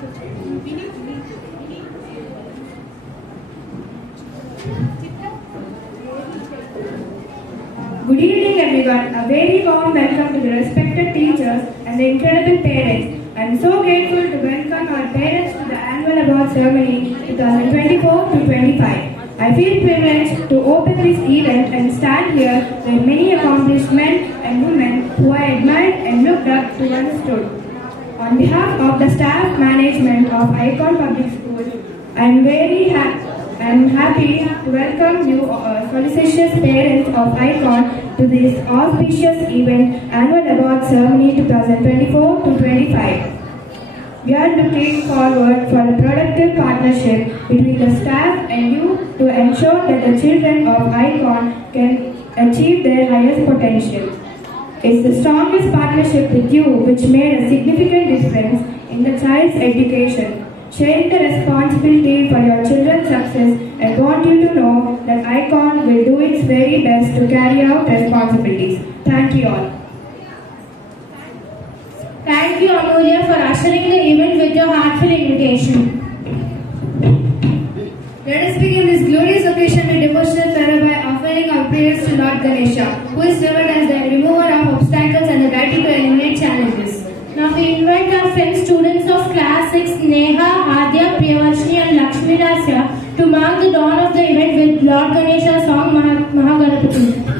Good evening everyone. A very warm welcome to the respected teachers and the incredible parents. I am so grateful to welcome our parents to the annual award ceremony 2024 to 25. I feel privileged to open this event and stand here where many accomplished men and women who I admired and looked up to once stood. On behalf of the staff management of Icon Public School, I am happy to welcome you solicitous parents of Icon to this auspicious event, Annual Award Ceremony 2024 to 25. We are looking forward for a productive partnership between the staff and you to ensure that the children of Icon can achieve their highest potential. It's the strongest partnership with you which made a significant difference in the child's education. Sharing the responsibility for your children's success, I want you to know that Icon will do its very best to carry out responsibilities. Thank you all. Thank you, Amulya, for ushering the event with your heartfelt invitation. Let us begin this glorious occasion with devotional prayer by offering our prayers to Lord Ganesha, who is revered as the remover of obstacles and the deity to eliminate challenges. Now we invite our friends, students of class 6, Neha, Adya, Priyavarshini and Lakshmi Lasya to mark the dawn of the event with Lord Ganesha's song Mahaganapati.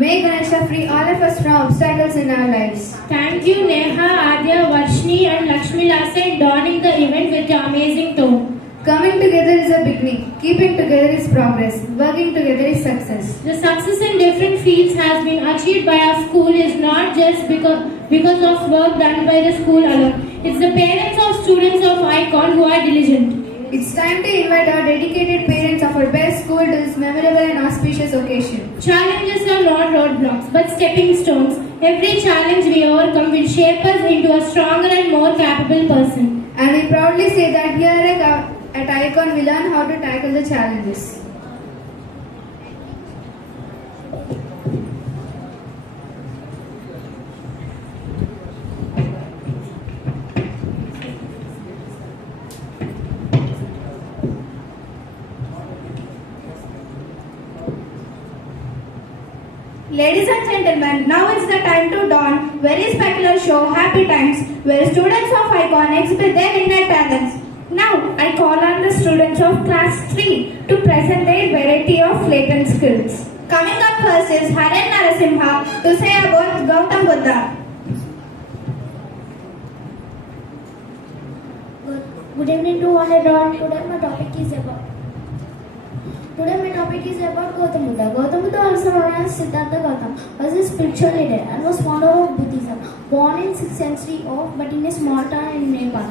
May Ganesha free all of us from obstacles in our lives. Thank you, Neha, Adya, Varshini and Lakshmi Lasya in donning the event with your amazing tone. Coming together is a beginning. Keeping together is progress. Working together is success. The success in different fields has been achieved by our school is not just because of work done by the school alone. It's the parents of students of Icon who are diligent. It's time to invite our dedicated parents of our best school to this memorable and auspicious occasion. Challenges are not roadblocks, but stepping stones. Every challenge we overcome will shape us into a stronger and more capable person. And we proudly say that here at Icon we learn how to tackle the challenges. Ladies and gentlemen, now it's the time to dawn very specular show Happy Times, where students of Icon exhibit their innate talents. Now, I call on the students of class 3 to present their variety of latent skills. Coming up first is Haren Narasimha to say about Gautam Buddha. Good evening to one and all. Today my topic is about Gautam Buddha. Gautam Buddha, also known as Siddhartha Gautam, was a spiritual leader and was founder of Buddhism. Born in 6th century but in a small town in Nepal.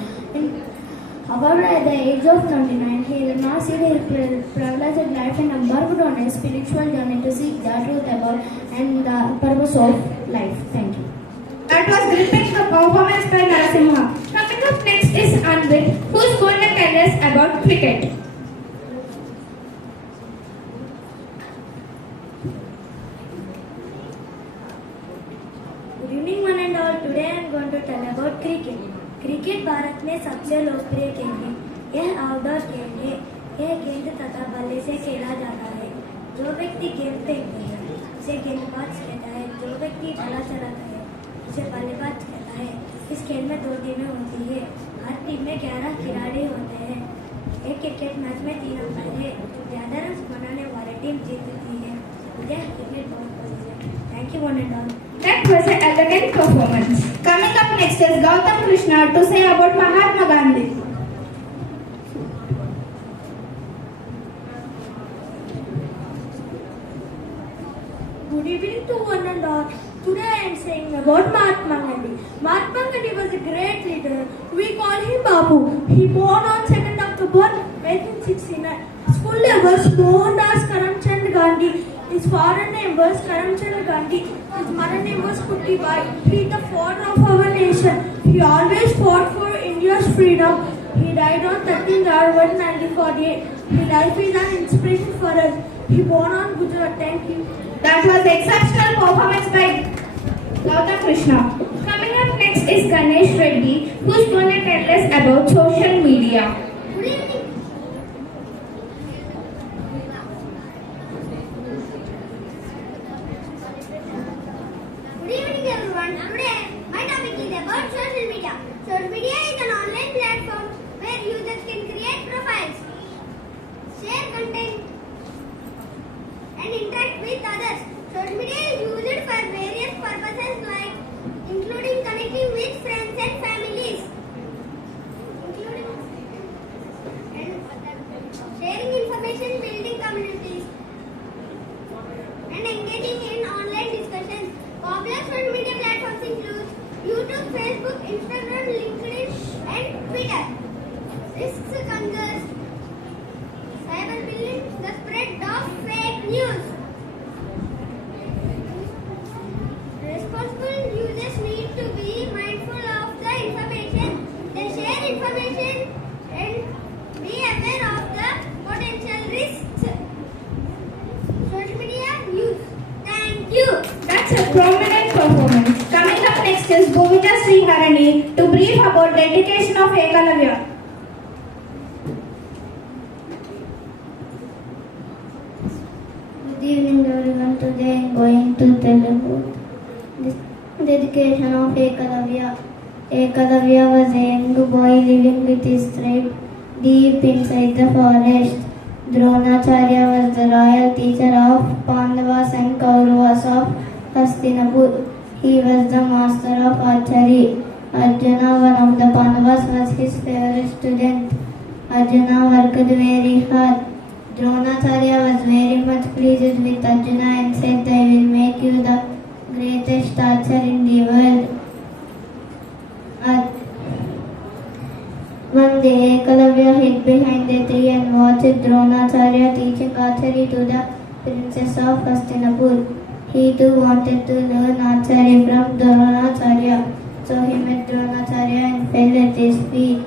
However, at the age of 29, he renounced his privileged life and embarked on a spiritual journey to seek the truth about and the purpose of life. Thank you. That was gripping the performance by Narasimha. Coming up next is Anvit, who's going to tell us about cricket. Good evening one and all. Today I am going to tell about cricket. Cricket Bharat में सबसे लोकप्रिय खेल है। यह outdoor खेल है। यह गेंद तथा बल्ले से खेला जाता है। जो व्यक्ति गेंद फेंकता है उसे गेंदबाज कहता है। जो व्यक्ति बल्ला चलाता है उसे बल्लेबाज कहता है। इस खेल में 2 टीमें होती है। हर टीम में 11 खिलाड़ी होते हैं। एक क्रिकेट मैच में 3 अंपायर है। ज्यादा रन बनाने वाली टीम जीतती है। यह क्रिकेट बहुत पसंद है। Thank you one and all. That was an elegant performance. Coming up next is Gautam Krishna to say about Mahatma Gandhi. Good evening to one and all. Today I am saying about Mahatma Gandhi. Mahatma Gandhi was a great leader. We call him Babu. He born on 2nd October 1869. His full name was Mohandas Karamchand Gandhi. His father name was Karamchand Gandhi. His mother name was Kuttibai. He is the father of our nation. He always fought for India's freedom. He died on 13th November 1948. His life is an inspiration for us. He born on Gujarat. Thank you. That was exceptional performance by Gautam Krishna. Coming up next is Ganesh Reddy, who's going to tell us about social media. Good evening. Good evening everyone. Today my topic is about social media. Social media is an online platform where users can create profiles, share content and interact with others. Social media is used for various purposes like including connecting with friends and families, sharing information, building communities, and engaging in online discussions. Popular social media platforms include YouTube, Facebook, Instagram, LinkedIn, and Twitter. Risks concerns cyberbullying, the spread of fake news. Responsible users need to be mindful of the information they share information and be aware of the potential risks. Social media use. Thank you. That's a prominent performance. Coming up next is Govinda Sriharani to brief about dedication of Ekalavya. Good evening everyone. Today I am going to tell about the dedication of Ekalavya. Ekalavya was a young boy living with his tribe deep inside the forest. Dronacharya was the royal teacher of Pandavas and Kauravas of Hastinapur. He was the master of archery. Arjuna, one of the Pandavas, was his favorite student. Arjuna worked very hard. Dronacharya was very much pleased with Arjuna and said, I will make you the greatest archer in the world. One day, Ekalavya hid behind a tree and watched Dronacharya teaching archery to the princess of Hastinapur. He too wanted to learn archery from Dronacharya. So he met Dronacharya and fell at his feet.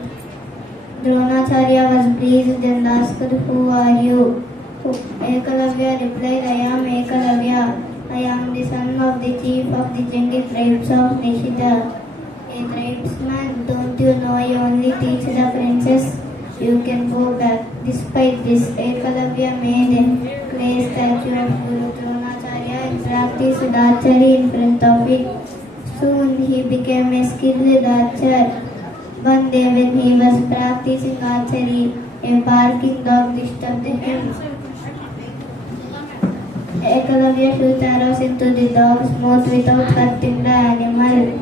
Dronacharya was pleased and asked, Who are you? Ekalavya replied, I am Ekalavya. I am the son of the chief of the jungle tribes of Nishida. A tribesman, don't you know I only teach the princess? You can go back. Despite this, Ekalavya made a clay statue of Guru Dronacharya and practiced archery in front of it. Soon he became a skilled archer. One day when he was practicing archery, a barking dog disturbed him. Ekalavya shot arrows into the dog's mouth without hurting the animal.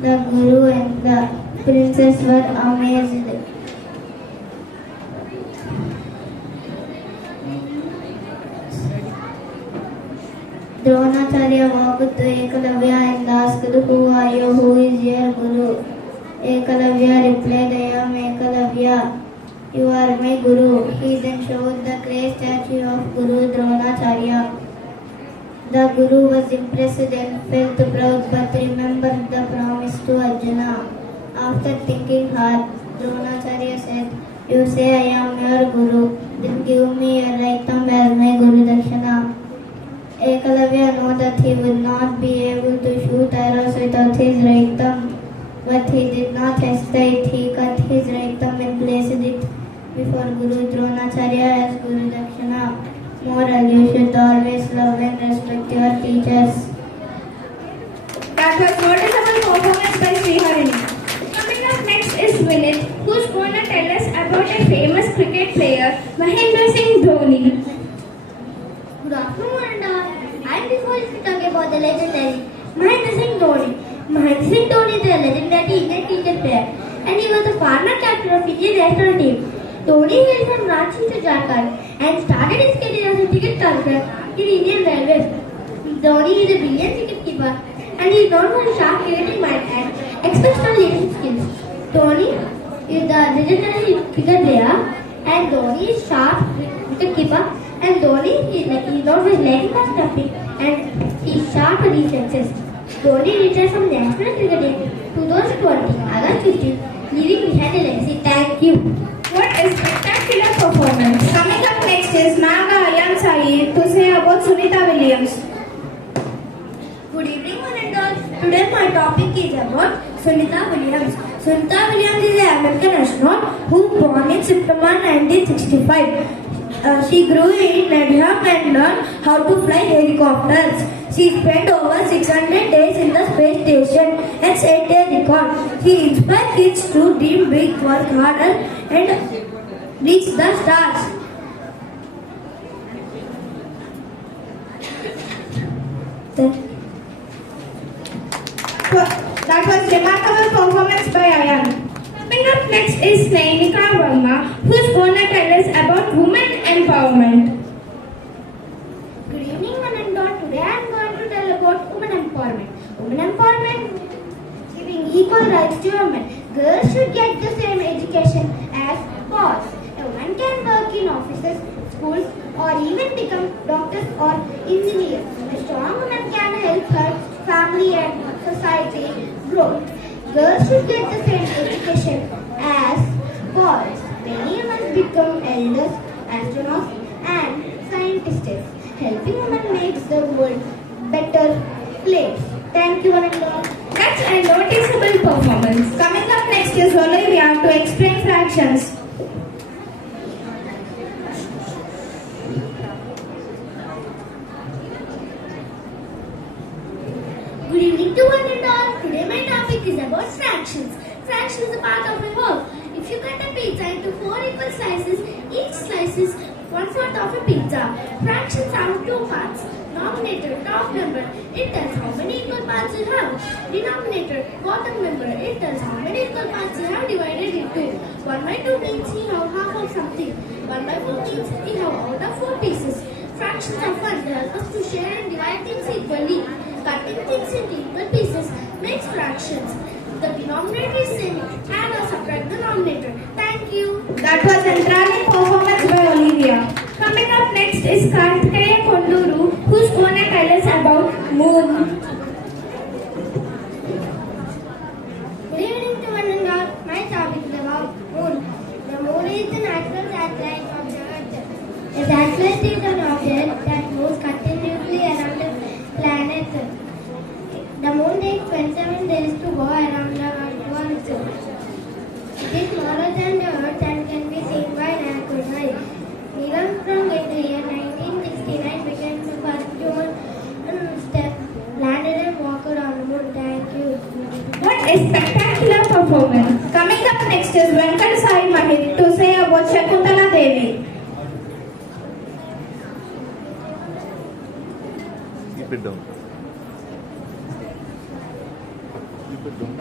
The guru and the princess were amazed. Dronacharya walked to Ekalavya and asked, "Who are you? Who is your guru?" Ekalavya replied, "I am Ekalavya. You are my guru." He then showed the clay statue of Guru Dronacharya. The guru was impressed and felt proud but remembered the promise to Arjuna. After thinking hard, Dronacharya said, "You say I am your guru, then give me your right thumb as my guru dakshina." Ekalavya knew that he would not be able to shoot arrows without his right thumb, but he did not hesitate. He cut his right thumb and placed it before Guru Dronacharya as Guru Dakshina. Moral: you should always love and respect your teachers. That was noticeable performance by Sriharini. Coming up next is Vinit, who's going to tell us about a famous cricket player, Mahendra Singh Dhoni. Good afternoon, and I'm before to talk about the legendary Mahendra Singh Dhoni. Mahendra Singh Dhoni is a legendary Indian cricket player, and he was the former captain of Indian national team. Dhoni hails from Ranchi to Jharkhand and started his career as a ticket collector in Indian Railways. Dhoni is a brilliant wicketkeeper and he is known for his sharp cricketing mind and exceptional leadership skills. Dhoni is the legendary cricket player and Dhoni is sharp wicketkeeper and Dhoni is known for his legging fast stumping and his sharp reflexes. Dhoni retired from national cricket in 2020, August 15, leaving behind a legacy. Thank you. What a spectacular performance. Coming up next is Naga Ayan Sai to say about Sunita Williams. Good evening, one and all. Today my topic is about Sunita Williams. Sunita Williams is an American astronaut who born in September 1965. She grew in Needham and learned how to fly helicopters. She spent over 600 days in the space station and set a record. She inspired kids to dream big, work harder, and reach the stars. That was remarkable performance by Ayan. Coming up next is Nainika Verma, who's going to tell us about women empowerment. Good evening, one and all. Today I am going to tell about women empowerment. Women empowerment giving equal rights to women. Girls should get the same education as boys. A woman can work in offices, schools, or even become doctors or engineers. A strong woman can help her family and society grow. Girls should get the same education as boys. Many women become elders, astronauts, and scientists. Helping women makes the world better place. Thank you, one and all. That's a noticeable performance. Coming up next is Olivia to explain fractions. Good evening to one and all. Today my topic is about fractions. Fraction is a part of a whole. If you cut a pizza into 4 equal slices, each slice is 1/4 of a pizza. Fractions have 2 parts. Denominator, top number, it tells how many equal parts you have. Denominator, bottom number, it tells how many equal parts you have divided into. 1/2 means you have half of something. 1/4 means you have out of 4 pieces. Fractions are fun. They help us to share and divide things equally. Cutting things into equal pieces makes fractions. The denominator is same. Add or subtract the denominator. Thank you. That was enthralling performance by Olivia. Coming up next is Kartikeya Konduru, who's going to tell us about moon. Good evening to one and all. My topic is about moon. The moon is the natural satellite of the earth. A satellite is an object that moves continuously around the planet. The moon takes 27 days to go around the earth once. It is smaller than the earth and can be seen by naked eye. Neil Armstrong in the year 1969 began to first June it down. Keep it down.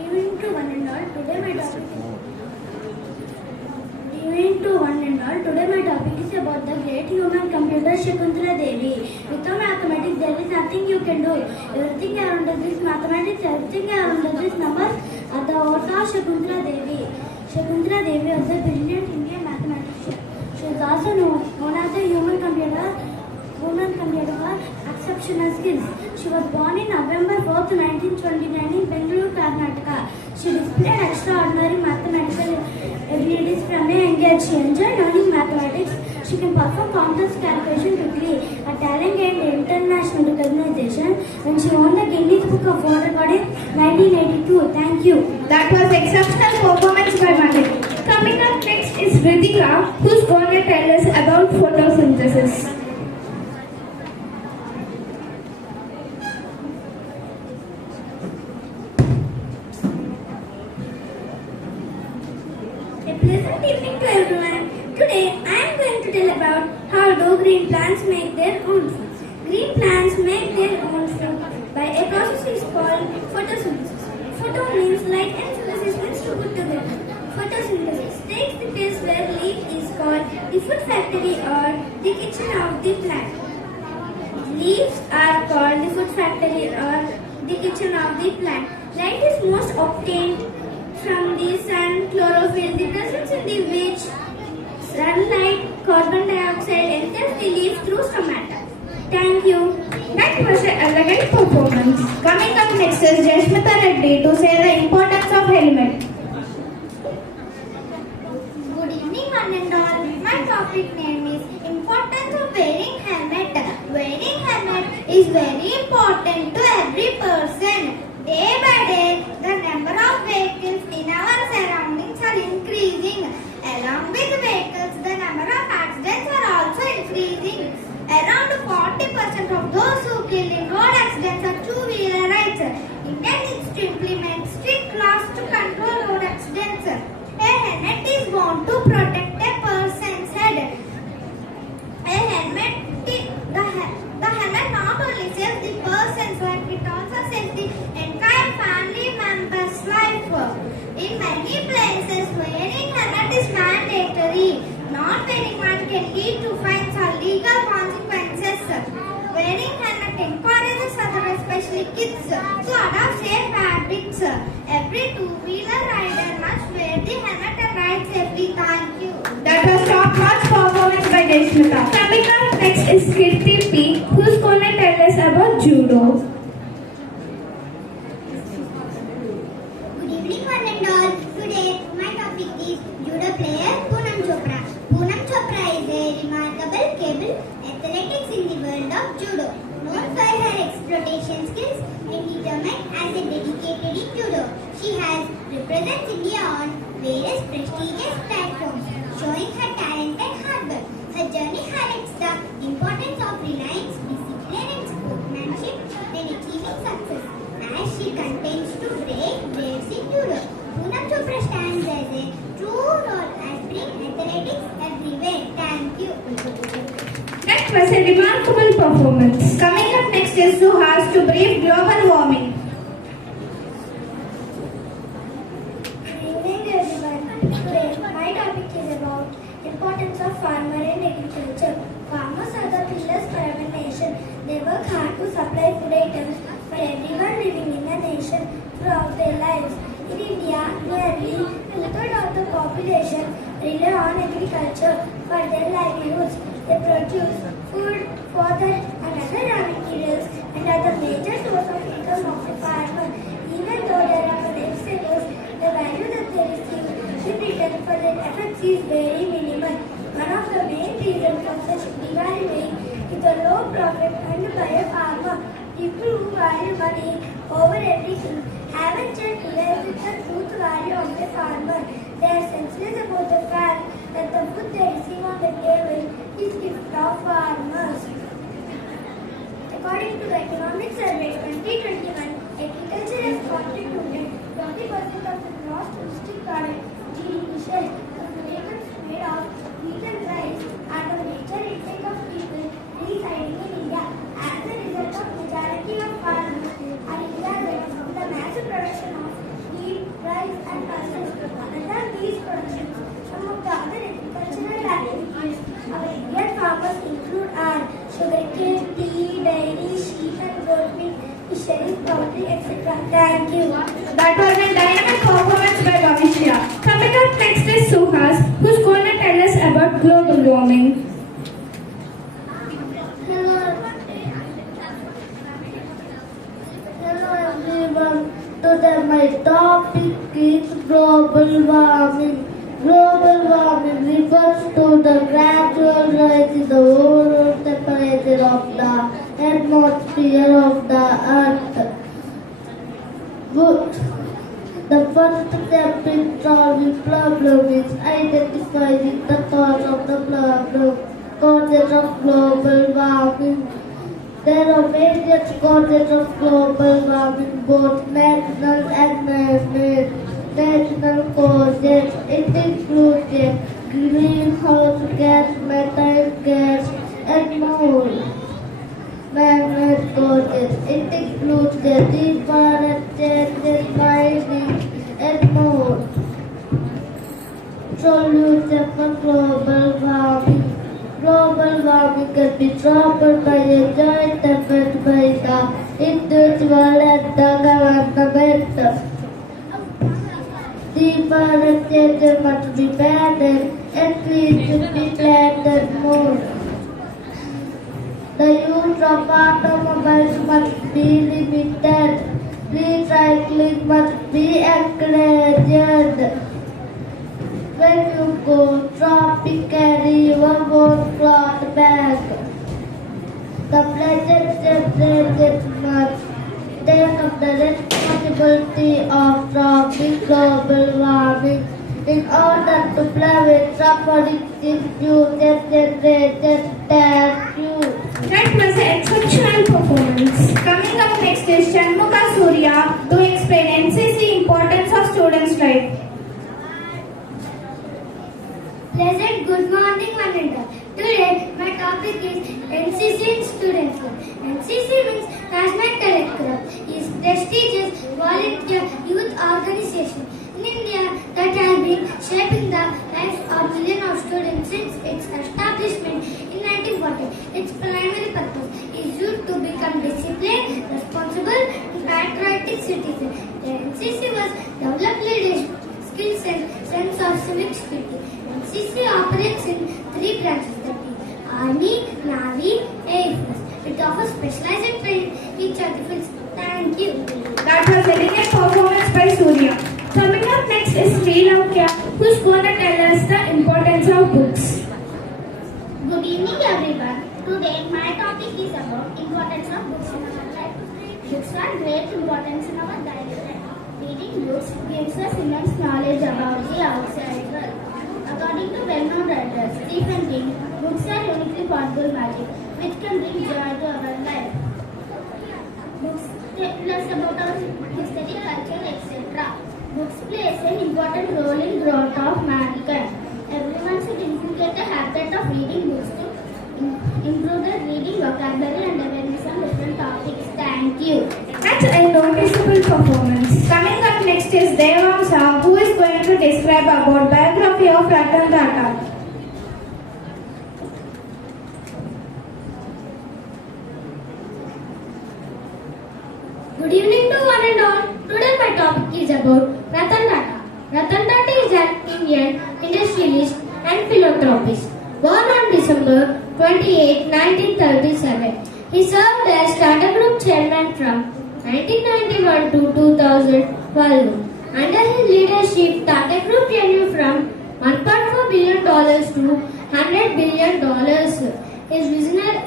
Evening to one and all. Today my topic Evening to one and all. Today my topic is about the great human computer Shakuntala Devi. Without mathematics, there is nothing you can do. Everything around us is mathematics. Everything around us is numbers. At the heart of Shakuntala Devi. Shakuntala Devi was a brilliant Indian mathematician. She is also known as a human computer for exceptional skills. She was born in November 4th, 1929 in Bengaluru, Karnataka. She displayed extraordinary mathematical abilities from a young age. She enjoyed learning mathematics. She can perform complex calculation quickly. Her talent gained international recognition when she won the Guinness Book of World Record in 1982. Thank you. That was exceptional performance by Malik. Coming up next is Ritika, who's going to tell us about photosynthesis. A pleasant evening to everyone. Today I am going to tell about how do green plants make their own food. Green plants make their own food by a process called photosynthesis. Photo means light and synthesis means to put together. Photosynthesis takes the place where leaf is called the food factory or the kitchen of the plant. Leaves are called the food factory or the kitchen of the plant. Light is most obtained from the sun, chlorophyll, the presence in the which sunlight, carbon dioxide enters the leaf through stomata. Thank you. That was an elegant performance. Coming up next is Jasmita Reddy to say the importance of helmet. Good evening one and all. My topic name is importance of wearing helmet. Wearing helmet is very important to every person. Day by day, the number of vehicles in our surroundings are increasing. Along with vehicles, the number of accidents are also increasing. Around 40% of those who kill in road accidents are two-wheeler rides. India needs to implement strict laws to control road accidents. A helmet is worn to protect a person's head. The helmet not only saves the person's life, it also saves the entire family member's life. In many places, wearing helmet is mandatory. Not wearing one can lead to fines or legal consequences. Wearing helmet encourages others, especially kids, to adopt safe habits. Every two-wheeler rider must wear the helmet and ride safely. Thank you. That was top-notch performance by Jasmita. Coming up next is Kirti P, who's going to tell us about judo. Good evening one and all. Today my topic is judo player Poonam Chopra. Poonam Chopra is a remarkable cable athletics in the world of judo. Known for her exploitation skills and determined as a dedicated in judo. She has represented India on various prestigious platforms, showing her talent and hard work. Her journey highlights the importance of reliance, discipline and sportsmanship in achieving success. As she continues to break waves in judo, Poonam Chopra stands as a true role as bring athletics everywhere. Thank you. That was a remarkable performance. Coming up next is Suhas to brief global warming. Good evening everyone. Today my topic is about importance of farmer in agriculture. Farmers are the pillars for our nation. They work hard to supply food items for everyone living in the nation throughout their lives. In India, nearly two-thirds of the population rely on agriculture for their livelihoods. They produce food, fodder, and other raw materials and are the major source of income of the farmer. Even though there are late sellers, the value that they receive in return for their efforts is very minimal. One of the main reasons for such devaluing is the low profit earned by a farmer. People who value money over everything haven't yet realized the truth value of the farmer. They are senseless about the fact that the food they receive on the table is gift of farmers. According to the Economic Survey 2021, agriculture has contributed 20% of the gross domestic product (GDP) share of the nation's etc. Thank you. That was a dynamic performance by Bhavishya. Coming up next is Suhas, who's going to tell us about global warming. Hello. Hello everyone. Today my topic is global warming. Global warming refers to the gradual rise in the overall temperature of the atmosphere of the earth. The first step in solving problem is identifying the cause of the problem. Causes of global warming. There are various causes of global warming, both natural and man-made. Natural causes, it includes greenhouse gas, methane gas, and more. Man-made causes, it includes deforestation, mining, and more. Solution for global warming. Global warming can be stopped by a joint effort by the individual and the government. Deforestation must be banned and trees should be planted more. The use of automobiles must be limited. Recycling must be encouraged. When you go shopping, carry your own cloth bag. The present generation must take up the responsibility of stopping global warming in order to prevent suffering in future generations. Thank you. That was an exceptional performance. Coming up next is Shanmukha Surya to explain NCC importance of students' life. Pleasant good morning, Mananda. Today, my topic is NCC in Students' Life. NCC means National Cadet Club. Is prestigious volunteer youth organization in India that has been shaping the lives of millions of students since its establishment in 1940. Its primary purpose is youth to become disciplined, responsible, and patriotic citizens. The NCC was developed leadership skills and sense of civic duty. NCC operates in 3 branches, that is Army, Navy, Air Force. It offers specialized training each of the fields. Thank you. That was a brilliant performance by Surya. Coming up next is Sri Lavkya, who's going to tell us the importance of books. Good evening, everyone. Today, my topic is about importance of books in our life. Books are great importance in our daily life. Reading books gives us immense knowledge about the outside world. According to well-known writer Stephen King, books are uniquely powerful magic which can bring joy to our life. Books tell us about our history, culture, etc. Books plays an important role in growth of mankind. Everyone should inculcate a habit of reading books to improve their reading vocabulary and awareness on different topics. Thank you. That's a noticeable performance. Coming up next is Devamsa, who is going to describe about biography of Ratan Tata. Good evening to one and all. Today my topic is about Ratan Tata. Ratan Tata is an Indian industrialist and philanthropist. Born on December 28, 1937. He served as Tata Group chairman from 1991 to 2012. Under his leadership, Tata Group grew from $1.4 billion to $100 billion. His visionary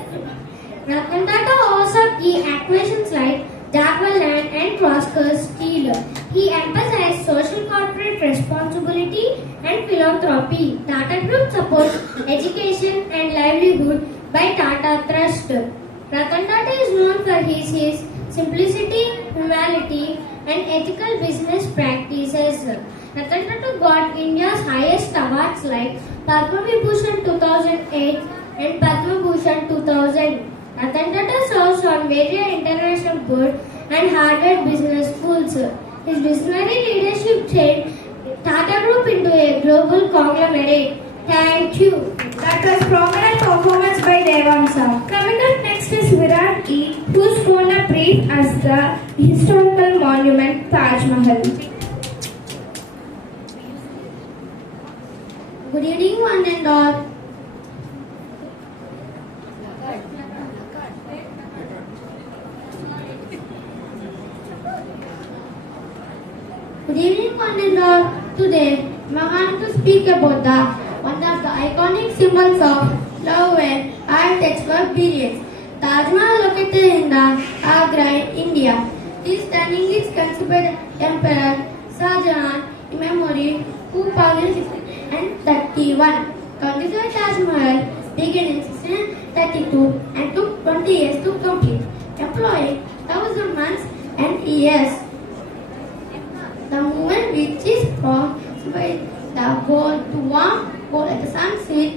Ratan Tata also key acquisitions like Jagwal Land and Trosco Steel. He emphasized social corporate responsibility and philanthropy. Tata Group supports education and livelihood by Tata Trust. Ratan Tata is known for his simplicity, humility, and ethical business practices. Ratan Tata got India's highest awards like Padma Vibhushan 2008 and Padma Bhushan 2000. Ratan Tata serves on various international boards and Harvard Business Schools. His visionary leadership changed Tata Group into a global conglomerate. Thank you. That was prominent performance by Devamsa. Coming up next is Virat E, who's going to brief us the historical monument Taj Mahal. Good evening, one and all. Good evening, one and all. Today, I want to speak about one of the iconic symbols of love and architectural periods. Taj Mahal, located in the Agra, India. This stunning is considered Emperor Shah Jahan in memory, who passed in 1631. Construction Taj Mahal began in 1632 and took 20 years to complete, employing 1,000 months and years. The movement which is from by the gold to warm gold at the sunset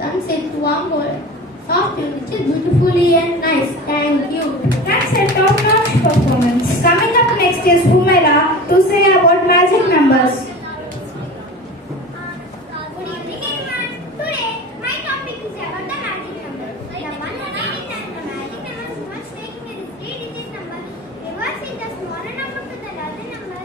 to warm gold, soft which is beautifully and nice. Thank you. That's a top-notch performance. Coming up next is Humaira to say about magic numbers. Good evening, everyone. Today, my topic is about the magic number. The one unique and the magic number is much taking a three-digit number. Reverse it the smaller number to the larger number.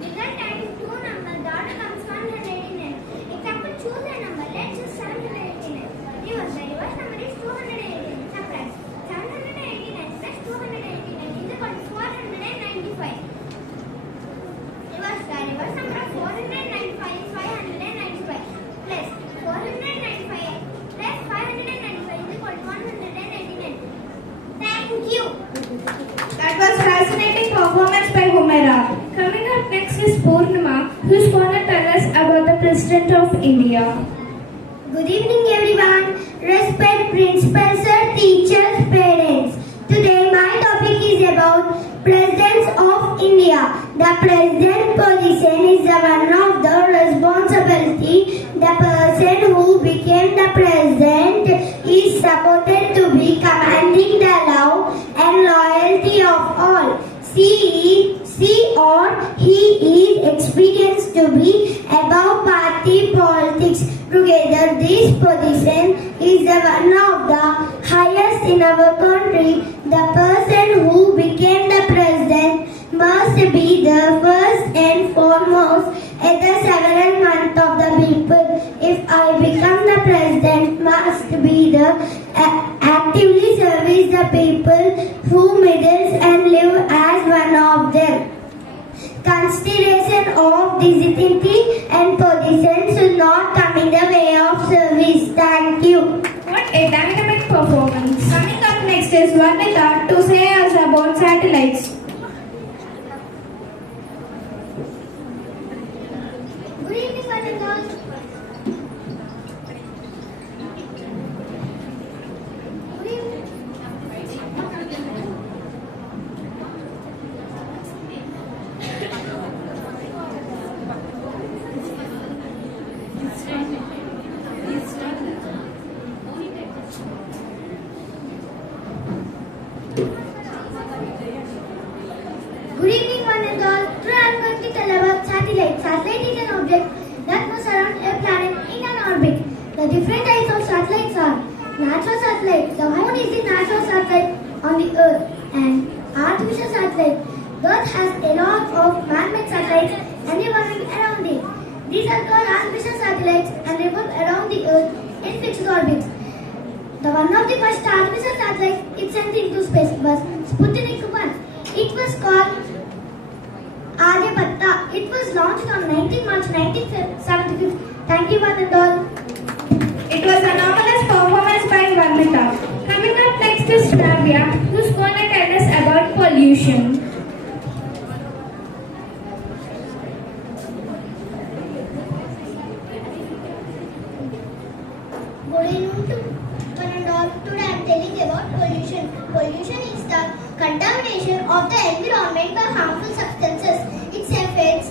Bigger times 2 number. The order comes 189. Example, choose a number. Let's choose 789. Reverse. The reverse number is 289. Subtract. 789 plus 289 is equal to 495. Reverse. The reverse number of 495 is 595. Plus 495 plus 595 is equal to 189. Thank you. That was fascinating performance by Humaira. Coming up next is Purnima, who's going to tell us about the President of India. Good evening, everyone. Respect principals, sir, teachers, parents. Today, my topic is about Presidents of India. The President position is the one of the responsibility. The person who became the President is supposed to be commanding the love and loyalty of all. She or he is experienced to be above party politics. Together, this position is the one of the highest in our country. The person who became the president must be the first and foremost at the several month of the people. If I become the president, must be the actively service the people who middles and live as one of them. Consideration of dignity and position should not come in the way of service. Thank you. What a dynamic performance. Coming up next is Vanita to say us about satellites. Good evening, one and all. Good evening. Good evening, one and all. Today I am going to tell about satellite. Satellite is an object that moves around a planet in an orbit. The different types of satellites are natural satellite. The moon is the natural satellite on the earth, and artificial satellite. The earth has a lot of man-made satellites and revolving around it. These are called artificial satellites and revolve around the earth in fixed orbits. The one of the first artificial satellites it sent into space was Sputnik 1. It was called Aryabhatta. It was launched on 19 March 1975. Thank you, one and all. It was a marvelous performance by Vanita. Coming up next is Navya, who's going to tell us about pollution. Good evening to one and all. Today I am telling about pollution. Pollution is the contamination of the environment by harmful substances. It affects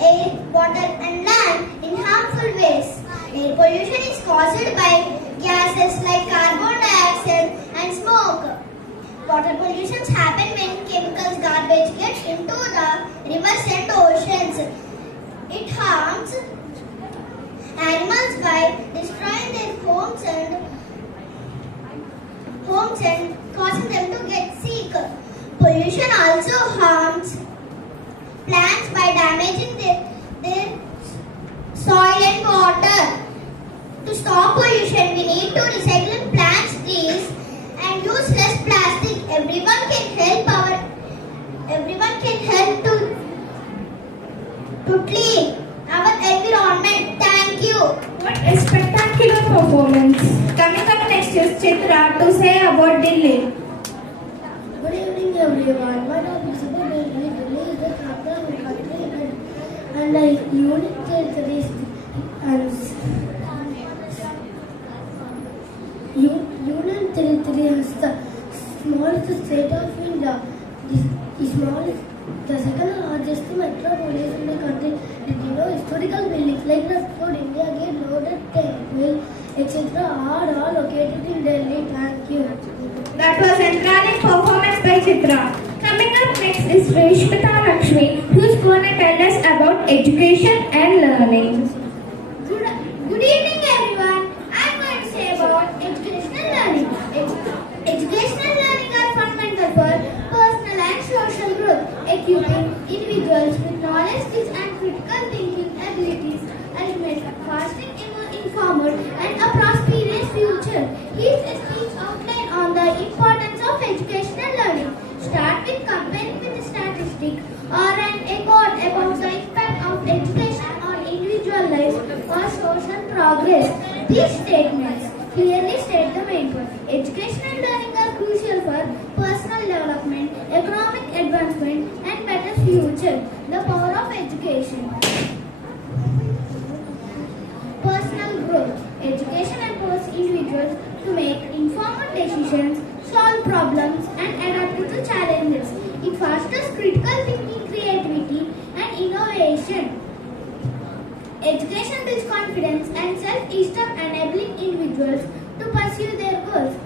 air, water and land in harmful ways. Air pollution is caused by gases like carbon dioxide and smoke. Water pollution happens when chemicals garbage gets into the rivers and oceans. It harms animals by destroying their homes and causing them to get sick. Pollution also harms plants by damaging their soil and water. To stop pollution, we need to recycle plants, trees, and use less plastic. Everyone can help to clean our environment. Thank you. What a spectacular performance. Coming up next is Chitra to say about Delhi. Good evening, everyone. My name is Subhadev. Delhi is the capital of the country and a unique territory Union Territory has the smallest state of India. The second largest metropolis in the country. Did you know historical buildings like the Fort India Gate, Lotus Temple, etc. are all located in Delhi? Thank you. That was enthralling performance by Chitra. Coming up next is Reshmita Lakshmi, who's going to tell us about education and learning. Good evening, everyone. I'm going to say about educational learning. Educational learning are fundamental for personal and social growth, equipping individuals with knowledge, skills, and critical thinking abilities, ultimately fostering informed and a prosperous future. Here's a speech outline on the importance of educational learning. Start with comparing with the statistic or an accord about the impact of education on individual lives or social progress. These statements clearly state the main point. Education and learning are crucial for personal development, economic advancement, and better future. The power of education. Personal growth. Education empowers individuals to make informed decisions, solve problems, and adapt to challenges. It fosters critical thinking, creativity, and innovation. Education builds confidence and self-esteem, enabling individuals to pursue their goals.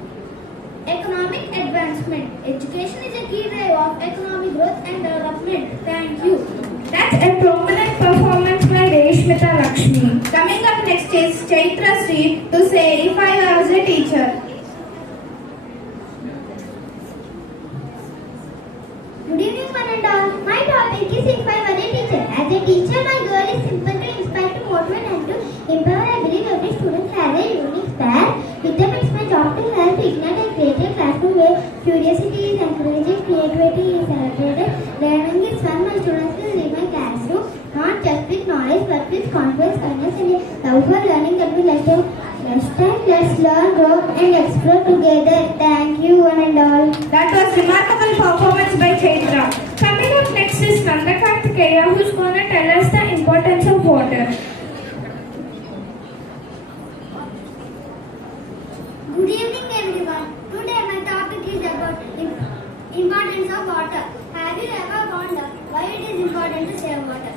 Economic advancement. Education is a key driver of economic growth and development. Thank you. That's a prominent performance by Reshmita Lakshmi. Coming up next is Chaitra Sri to say if I was a teacher. Good evening, one and all. My topic is if I were a teacher. As a teacher, my goal is simple to inspire, to motivate, and to empower. I believe every student has a unique spark. With them, it's my job to help ignite and create a classroom where curiosity is encouraged, creativity is celebrated. Learning is fun. My students will leave my classroom not just with knowledge but with confidence, kindness, and a love for learning that will let them. Let's learn, grow, and explore together. Thank you, one and all. That was remarkable performance by Chaitra. Coming up next is Nanda Kartikeya, who's going to tell us the importance of water. Good evening, everyone. Today my topic is about importance of water. Have you ever wondered why it is important to save water?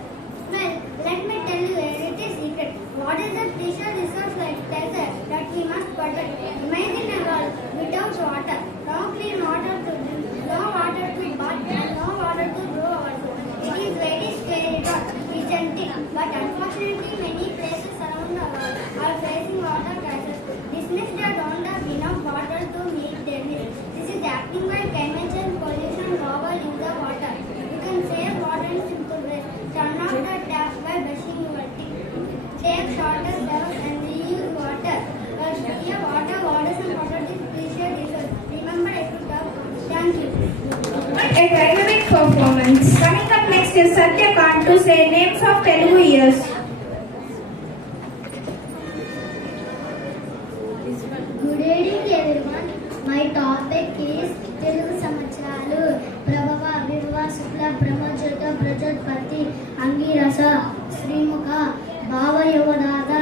Well, let me tell you a little secret. Water is a precious resource like treasure that we must protect. Imagine a world without water. No clean water to drink, no water to bath, and no water to grow our food. It is very scary thought, isn't it? But unfortunately, many places around the world are facing water crisis. This means they don't have enough water to meet their needs. This is happening by climate change, pollution, overuse of water. You can save water in simple ways. Turn off the tap by brushing your teeth. Take shorter showers and reuse water. Here, water is precious resource. Remember, I should talk. Thank you. What a dynamic performance. Coming up next is Satya Kant to say names of Telugu years. Good evening, everyone. My topic is Telugu Samvatsaralu. Prabhava, Vibhava, Shukla, Brahmajyota, Prajapati, Angirasa, Srimukha, Bhava Yodada,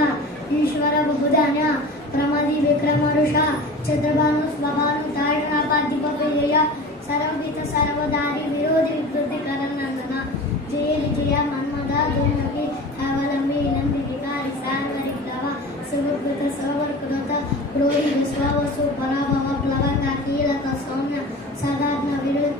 Ishvara Budhanya, Pramadi Vikramarusha, Chadrabhanu, Svabhanu, Tadana, Padipapeya, Saravita Saravadari, Virodi Vikruti Karanandana, Jaya Vijaya, Manmada, Dhumaki, Havalambi, Nambikari, Sanvarikava, Suvukuta, Savarkurata, Brodi, Viswavasu, Parabhava, Plavanga, Kilaka, Somna, Sadhana,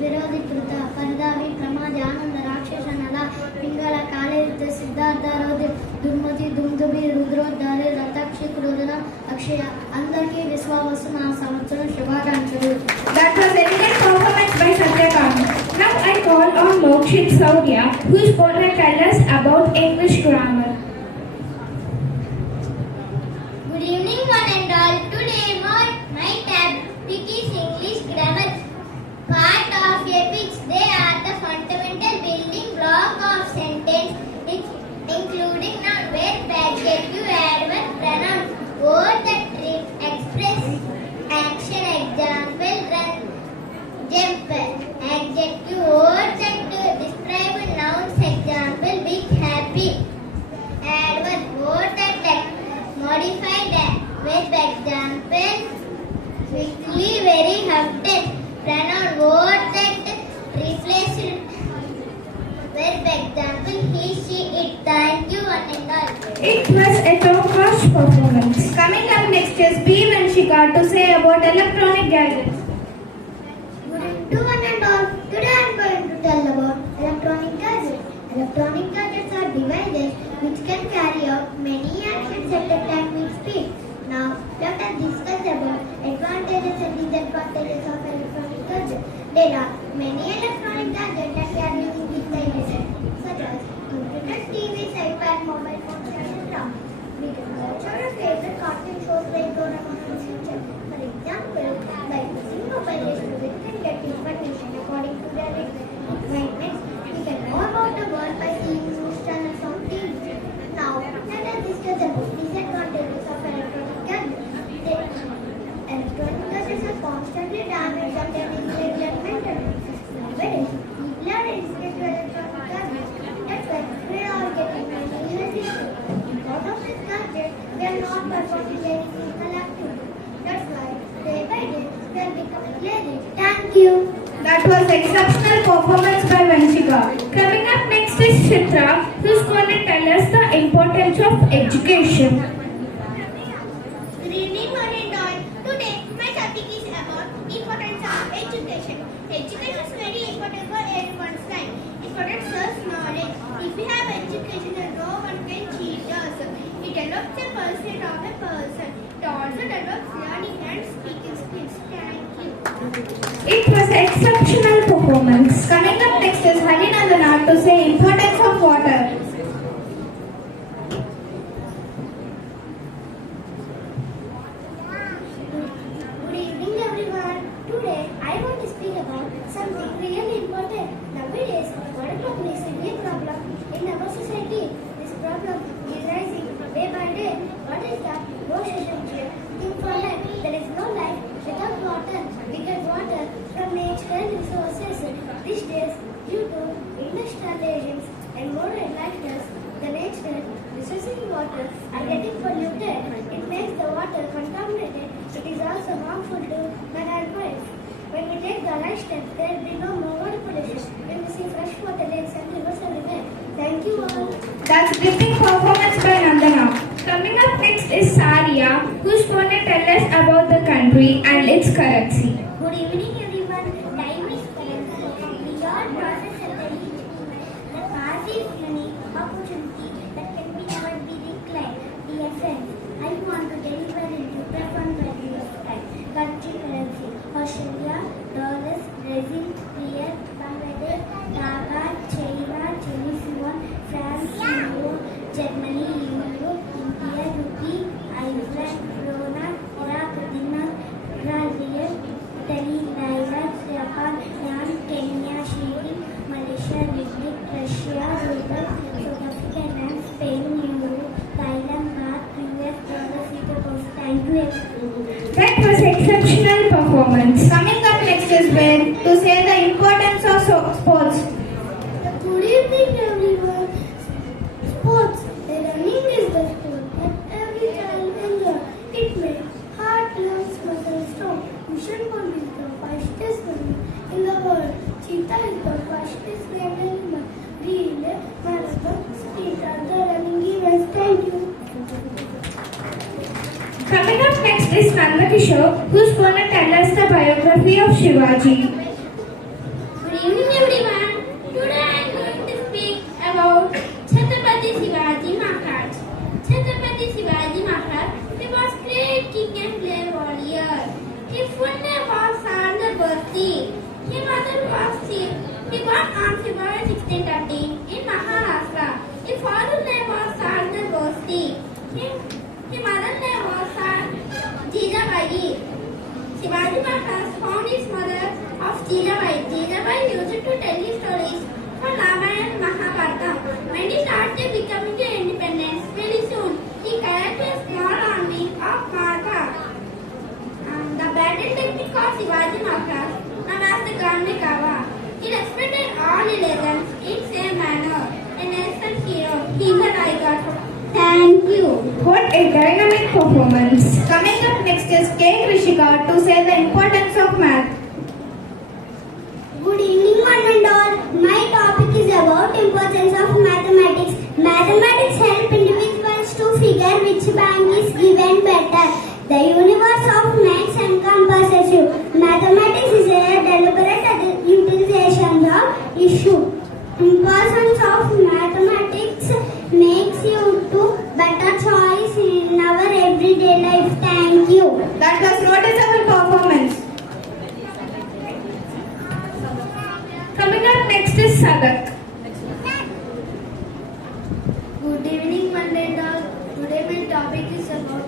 ವಿರೋಧಿಕೃತ ಪರದಾವಿ ಪ್ರಮಾದ ಆನಂದ ರಾಕ್ಷಸ ನಲ ಪಿಂಗಳ ಕಾಲೇರಿತ ಸಿದ್ಧಾರ್ಥ ರೋಧಿ దుర్మతి దుమ్దుబి రుద్రోద్ధారి రతాక్షి క్రూరన అక్షయ అందరికీ విశ్వావసు నా సంవత్సరం శుభాకాంక్షలు. That was elegant performance by Satyakant. Now I call on Mokshit Saurya, who is going to tell us about English grammar. Good evening, one and all. Today, my topic is English grammar. Part of a which they are the fundamental building block of sentence, including noun, verb, adjective, adverb, pronoun, word that express action. Example: run, jump. Adjective: word that describe nouns. Example: big, happy. Adverb: word that modify verb. Example: quickly, very, often. Pronoun: word that replace verb. Example: he, she, it. Thank you, one and all. It was a top-notch performance. Coming up next is B. Vanshika to say about electronic gadgets. Good evening to one and all. Today I am going to tell about electronic gadgets. Electronic gadgets are devices which can carry out many actions at a time with speed. Now, let us discuss about advantages and disadvantages of electronic gadgets. There are many electronic gadgets that we are using these days, such as computers, TVs, iPad, mobile phones, etc. We can watch our favorite cartoon shows like Doraemon and Shinchan. For example, by using mobile phones, we can get information according to their requirements. We can know about the world by seeing news channels on TV. Now, let us discuss about disadvantages of electronic gadgets. Electronic gadgets are constantly damaged and they need regular maintenance. Nowadays, people are addicted to electronic gadgets. That's why we are all getting many diseases. Because of this gadget, we are not performing any physical activity. That's why, day by day, we are becoming lazy. Thank you. That was exceptional performance by Vanshika. Coming up next is Chitra, who is going to tell us the importance of education. Good evening, one and all. Today, my topic is about importance of education. Education is very important for everyone's life. It protects us knowledge. If we have education, then no one can cheat us. It develops the personality of a person. It also develops learning and speaking skills. Thank you. It was exceptional performance. Coming up next is Harinandana to say importance of water. Good evening, everyone. Today, I want to speak about something really important. Nowadays, water problem is a big problem in our society. This problem is rising day by day. What is that? Most essential thing for life. There is no life without water. We get water from natural resources. These days, due to industrializations and modern lifestyles, the natural resources in water are getting polluted. It makes the water contaminated. It is also harmful to man and wife. When we take the right steps, there will be no more water pollution. When we see fresh water lakes and rivers everywhere. Thank you all. That's gripping performance by Nandana. Coming up next is Saria, who is going to tell us about the country and its currency. Good evening, everyone. Time is currency. We all process at the each moment. The past is money, opportunity that can be never be declined. Dear friends, I want to deliver into preferred value of time. Country currency: Australia, dollars, Brazil, Real, Bangladesh, Dhaka, China, Chinese yuan, France, euro, Germany, euro, India, rupee, Iceland, krona, Iraq, dinar, Brazil, Italy, naira, Japan, yuan, Kenya, shilling, Malaysia, ringgit, Russia, ruble, South Africa, rand, Spain, euro, Thailand, baht, US dollar, Singapore. Thank you. That was exceptional performance. Coming up next is Ben to say the importance of sports. Good evening, everyone. Sports. Running is the sport that every child enjoys. It makes heart, lungs, muscles strong. Mission Bolt is the fastest runner in the world. Cheetah is the fastest grand animal. Relay, marathon, sprint are the running events. Thank you. Coming up next is Nandakishore, who is going to tell us the biography of Shivaji. Steel. His mother was sick. He got on February 1630 in Maharashtra. His father's name was Sardar Gosti. His mother's name was Jijabai. Shivaji Maharaj found his mother of Jijabai. Jijabai used to tell his stories from Ramayana and Mahabharata. When he started becoming independent, very soon he collected a small army of Martha. The battle technique of Shivaji Maharaj, known as the Gandhikava. He respected all legends in same manner. An instant hero, he is an icon. Thank you. What a dynamic performance. Coming up next is K. Krishika to say the importance of math. Good evening, one and all. My topic is about importance of mathematics. Mathematics help individuals to figure which bank is given better. The universe of maths encompasses you. Mathematics is a deliberate utilization of issue. Importance of mathematics makes you to better choice in our everyday life. Thank you. That was noticeable performance. Coming up next is Sadak. Good evening, Mandela. Today my topic is about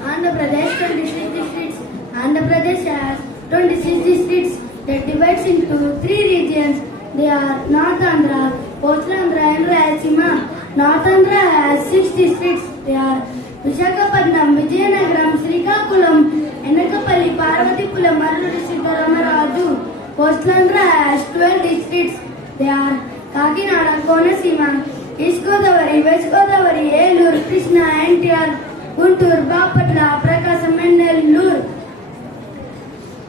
Andhra Pradesh 26 districts. Andhra Pradesh has 26 districts that divides into 3 regions. They are North Andhra, Coastal Andhra and Rayalaseema. North Andhra has 6 districts. They are Visakhapatnam, Vizianagaram, Srikakulam, Enakapalli, Parvatipulam, Maruri, Sitaramaraju. Coastal Andhra has 12 districts. They are Kakinada, Konaseema, East Godavari, West Godavari, Eluru, Krishna, NTR, Guntur, Bapatla, Prakasam and Nellore.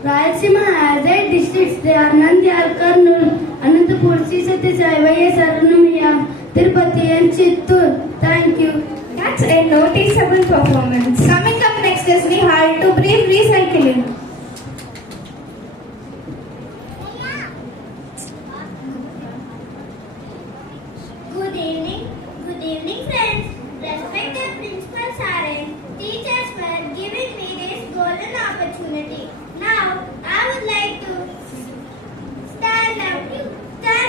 Rayalaseema has 8 districts. They are Nandyal, Kurnool, Anantapur, Sri Sathya Sai, YSR, Annamaya, Tirupati and Chittoor. Thank you. That's a noticeable performance. Coming up next is Nihal to brief recycling. Good evening friends. Respected principal Saren, teachers for giving me this golden opportunity. Now I would like to stand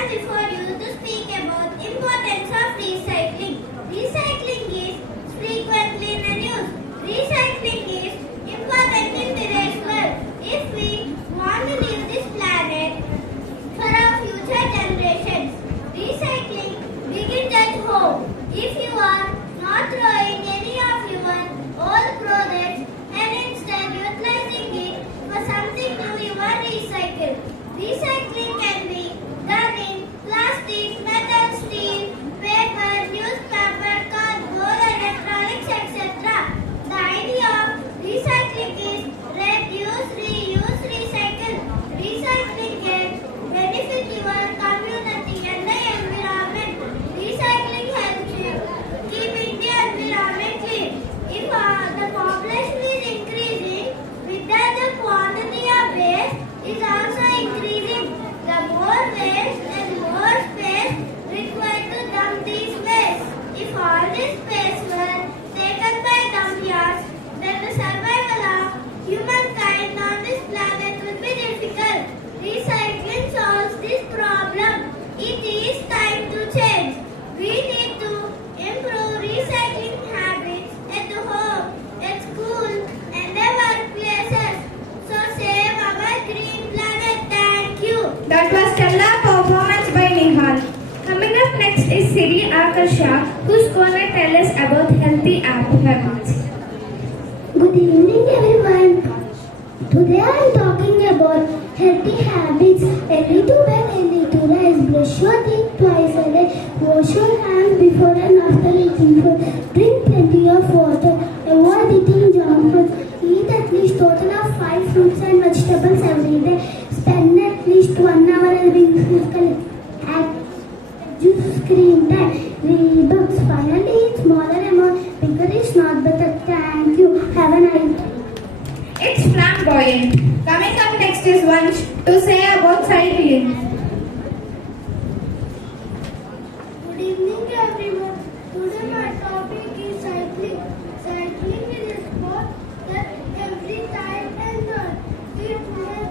before you to speak about importance of recycling. Recycling is frequently in the news. Recycling is important in today's world. If we want to leave this planet for our future generations, recycling begins at home. If you are not throwing any of your old products and instead utilizing it for something new, you are recycled. Recycling can be done in plastic, metal, steel, paper, newspaper, cardboard, electronics, etc. The idea of recycling is reduce, reuse, recycle. Recycling can benefit your community and the environment. Recycling helps you keeping the environment clean. If the population is increasing, with that the quantity of waste is also increasing. The more waste and more space required to dump these waste. If all this space were taken by dump yards, then the survival of humankind on this planet would be difficult. Recycling solves this problem. It is time to change. We need to improve recycling habits at home, at school, and the workplaces. So save our green planet. Thank you. That was stellar performance by Nihal. Coming up next is Siri Akarsha, who's gonna tell us about healthy habits. Good evening everyone. Today I am talking about healthy habits. Early to bed, early to rise. Brush your teeth twice a day. Wash your hands before and after eating food. Drink plenty of water. Avoid eating junk food. Eat at least total of 5 fruits and vegetables every day. Spend at least 1 hour being physical active. Screen time. Read books. Finally, eat smaller amount. Bigger is not better. Thank you. Have a nice day. It's flamboyant. Coming up next is Vansh to say about cycling. Good evening, everyone. Today my topic is cycling. Cycling is a sport that every child and it may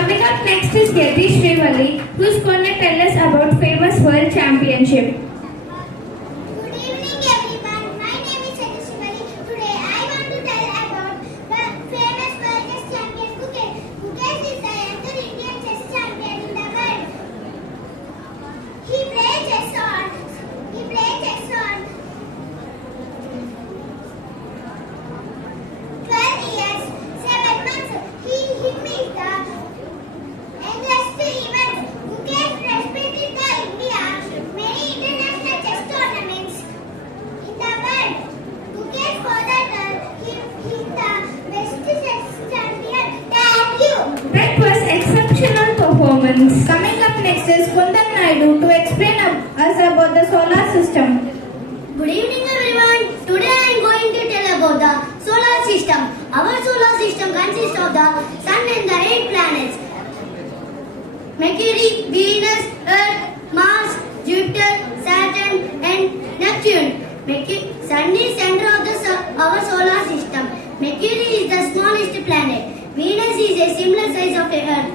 Coming up next is Kirti Srivalli, who is going to tell us about famous world championship. Good evening everyone. My name is Kirti Srivalli. Today I want to tell about the famous world chess champion Gukesh. Gukesh is the younger Indian chess champion in the world. He played chess on 12 years, 7 months. He is the youngest event. Gukesh represented the India many international chess tournaments in the world. Gukesh father he is the best chess champion. Thank you. That was exceptional performance. Coming up next is Kundan Naidu to explain us about the solar system. Good evening everyone. Today I am going to tell about the solar system. Our solar system consists of the sun and the 8 planets. Mercury, Venus, Earth, Mars, Jupiter, Saturn and Neptune. Sun is center of our solar system. Mercury is the smallest planet. Venus is a similar size of the Earth.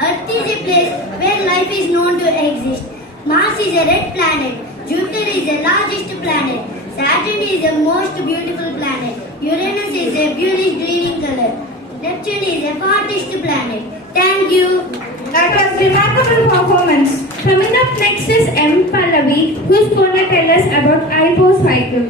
Earth is a place where life is known to exist. Mars is a red planet. Jupiter is the largest planet. Saturn is the most beautiful planet. Uranus is a bluish green color. Neptune is the farthest planet. Thank you. That was remarkable performance. Coming up next is M. Pallavi, who is going to tell us about IPO cycle.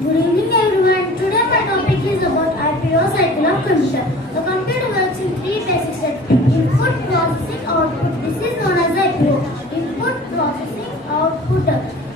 Good evening everyone. Today my topic is about IPO cycle of computer. The computer works in 3 basic steps: input, processing, output. This is known as IPO. Input, processing, output.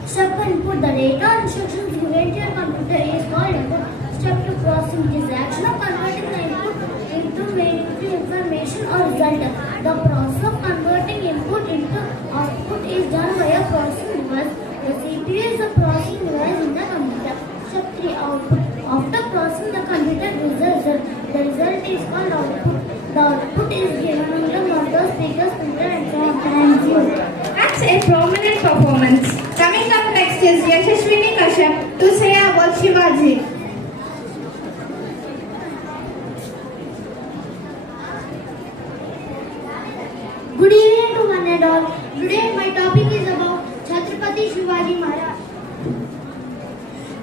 Step 1, input. The data instructions given to your computer is called input. Step 2, processing. Is the action of converting the input into meaningful information or result. The process of converting input into output is done by a processing device. The CPU is the processing device in the computer. Step 3, output. After processing, the computer gives the result. The result is called output. The output is given on the mother, speakers, printer and so on. Thank you. That's a prominent performance. Coming up next is Yashaswini Kashyap to say about Shivaji. Good evening to one and all. Today my topic is about Chhatrapati Shivaji Maharaj.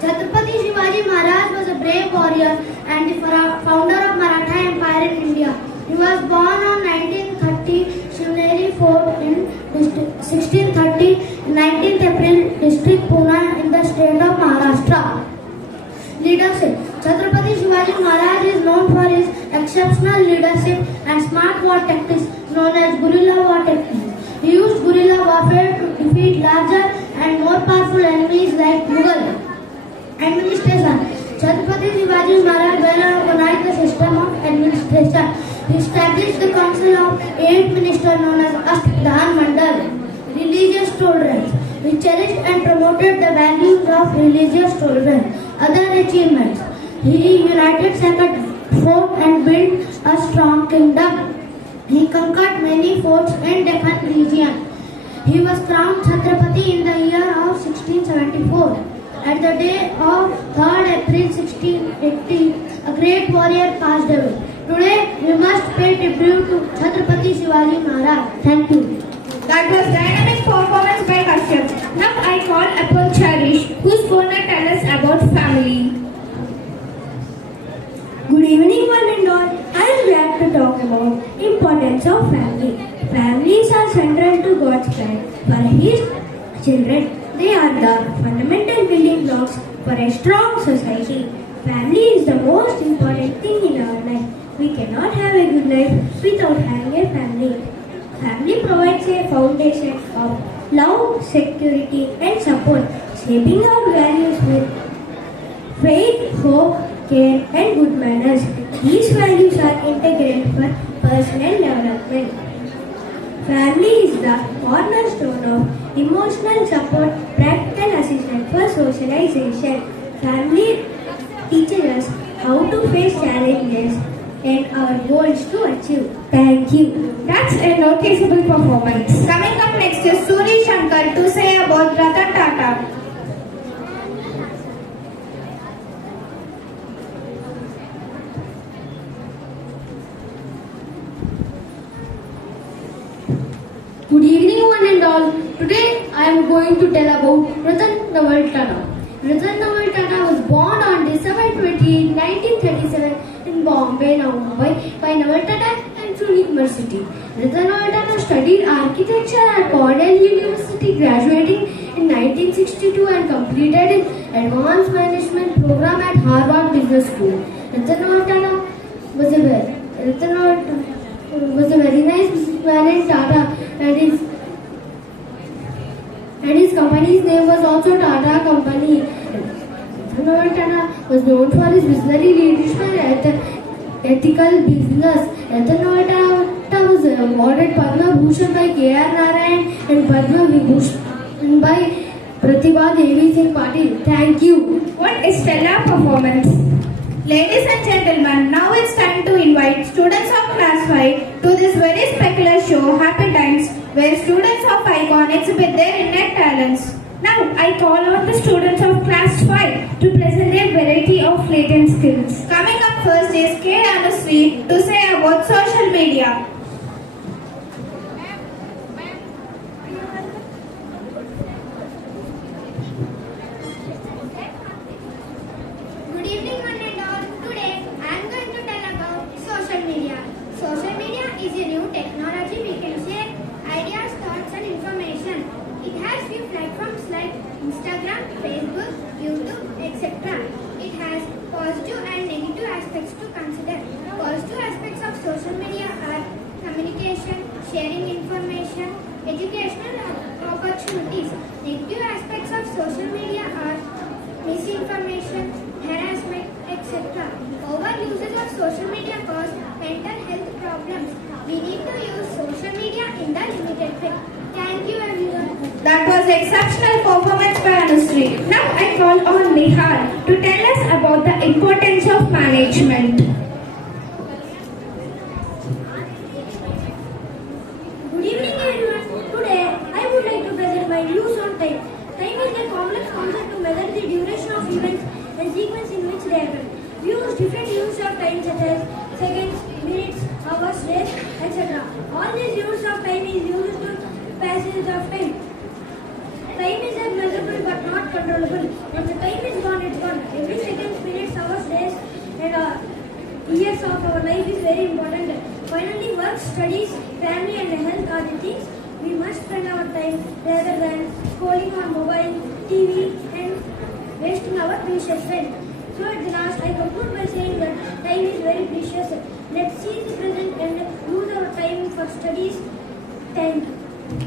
Chhatrapati Shivaji Maharaj was a brave warrior and the founder of Maratha Empire in India. He was born on 1930 Shivneri Fort in 1630 19th April district Pune in the state of Maharashtra. Leadership. Chhatrapati Shivaji Maharaj is known for his exceptional leadership and smart war tactics known as guerrilla war tactics. He used guerrilla warfare to defeat larger and more powerful enemies like Mughal. Administration. Chhatrapati Shivaji Maharaj well organized the system of administration. He established the council of 8 ministers known as Ashtadhan Mandal. Religious tolerance. He cherished and promoted the values of religious tolerance. Other achievements. He united Second Fort and built a strong kingdom. He conquered many forts in Deccan region. He was crowned Chhatrapati in the year of 1674. At the day of 3rd April 1680, a great warrior passed away. Today, we must pay tribute to Chhatrapati Shivaji Maharaj. Thank you. That was dynamic performance by Kashyap. Now I call upon Charish, who is going to tell us about family. Good evening one and all. I am glad to talk about importance of family. Families are central to God's plan for His children. They are the fundamental building blocks for a strong society. Family is the most important thing in our life. We cannot have a good life without having a family. Family provides a foundation of love, security and support, shaping our values with faith, hope, care and good manners. These values are integral for personal development. Family is the cornerstone of emotional support, practical assistance for socialization. Family teaches us how to face challenges and our goals to achieve. Thank you. That's a noticeable performance. Coming up next is Suri Shankar to say about Ratan Tata. Today I am going to tell about Ratan Nawal Tata. Ratan Nawal Tata was born on December 20, 1937 in Bombay, now Mumbai by Nawal Tata and True University. Ratan Nawal Tata studied architecture at Cornell University, graduating in 1962 and completed his advanced management program at Harvard Business School. Ratan Nawal Tata was a very nice man in Tata, and his company's name was also Tata Company. Ratan Nawal Tata was known for his visionary leadership and ethical business. Ratan Nawal Tata was awarded Padma Bhushan by K.R. Narayan and Padma Vibhushan by Pratibha Devi Singh Patil. Thank you. What a stellar performance! Ladies and gentlemen, now it's time to invite students of class 5 to this very spectacular show, Happy Times, where students of ICON exhibit their innate talents. Now, I call on the students of class 5 to present their variety of latent skills. Coming up first is K. Anusri to say about social media. Good evening, one and all. Today, I am going to tell about social media. Social media is a new technology we can share ideas, thoughts, and information. It has few platforms like Instagram, Facebook, YouTube, etc. It has positive and negative aspects to consider. Positive aspects of social media are communication, sharing information, educational opportunities. Negative aspects of social media are misinformation, harassment, etc. Overusage of social media cause mental health problems. We need to use social media in the limited way. Thank you, everyone. That was exceptional performance by Anusri. Now I call on Nihal to tell us about the importance of management. Good evening, everyone. Today, I would like to present my views on time. Time is a complex concept to measure the duration of events and sequence in which they happen. We use different units of time such as seconds, minutes, hours, days, etc. All these units of time is used to passage of time. Time is measurable but not controllable. When the time is gone, it's gone. Every second, minutes, hours, days, and years of our life is very important. Finally, work, studies, family, and health are the things we must spend our time rather than scrolling on mobile, TV, and wasting our precious time. So at the last, I conclude by saying that time is very precious. Let's seize the present and use our time for studies. Thank you.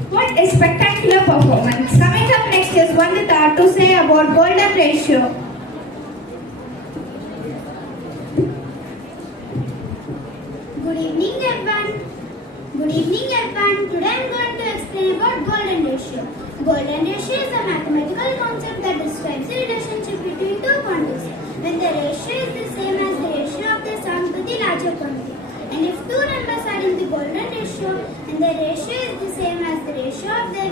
What a spectacular performance. Coming up next is Vandita to say about golden ratio. Good evening, everyone. Today I am going to explain about golden ratio. Golden ratio is a mathematical concept that describes the relationship between two quantities when the ratio is the same as the ratio of the sum to the larger quantity. And if two numbers are in the golden ratio and the ratio is the same as the ratio of the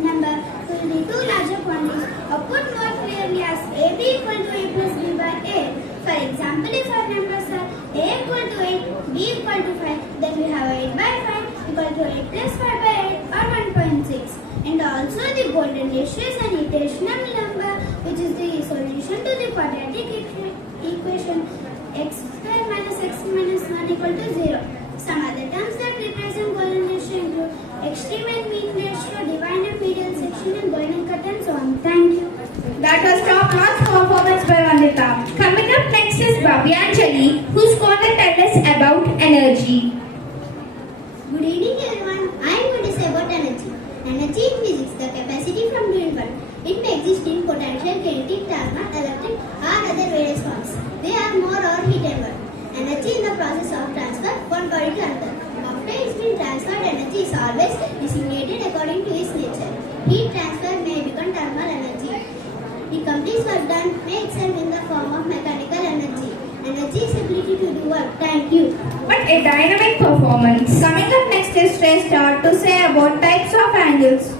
number to the two larger quantities, or put more clearly as AB equal to A plus B by A. For example, if our numbers are A equal to 8, B equal to 5, then we have 8 by 5 equal to 8 plus 5 by 8 or 1.6. And also the golden ratio is an irrational number which is the solution to the quadratic equation x square minus x minus 1 equal to 0. Some other terms that represent golden ratio include extreme and mean ratio, divine and median section, and golden cut and so on. Thank you. That was top-notch performance by Vandita. Coming up next is Bhavyanjali, who's going to tell us about energy. Good evening, everyone. I am going to say about energy. Energy in physics, the capacity from doing work. It may exist in potential, kinetic, plasma, electric, or other various forms. They are more or heat and work. Energy in the process of transfer one body to another. After it's been transferred, energy is always designated according to its nature. Heat transfer may become thermal energy. The complete work done may itself in the form of mechanical energy. Energy is ability to do work. Thank you. What a dynamic performance. Coming up next is Shrestha to say about types of angles.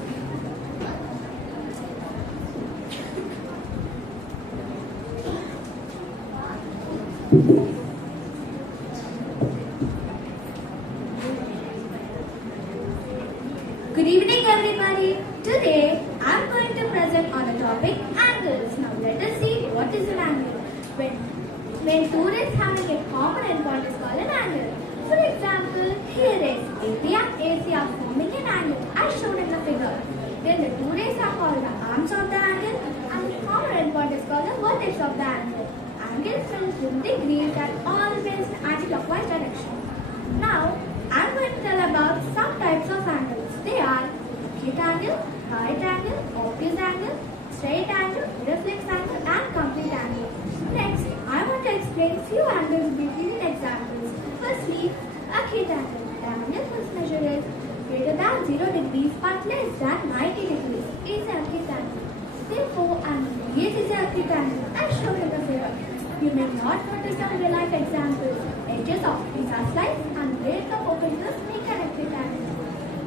Good evening, everybody. Today Let us see what is an angle. When two rays having a common endpoint is called an angle. For example, here is AP and AC are forming an angle as shown in the figure. Then the two rays are called the arms of the angle and the common endpoint is called the vertex of the angle. Angle is measured in degrees and always in anti-clockwise direction. Now, I am going to tell about some types of angles. They are acute angle, right angle, obtuse angle, straight angle, reflex angle and complete angle. Next, I want to explain few angles between examples. Firstly, acute angle. The angle whose measure is greater than 0 degrees but less than 90 degrees is an acute angle. Therefore, angle BH is an acute angle as shown in the figure. You may not notice some real life examples. Edges of pizza slice and blades of open glass make an acute angle.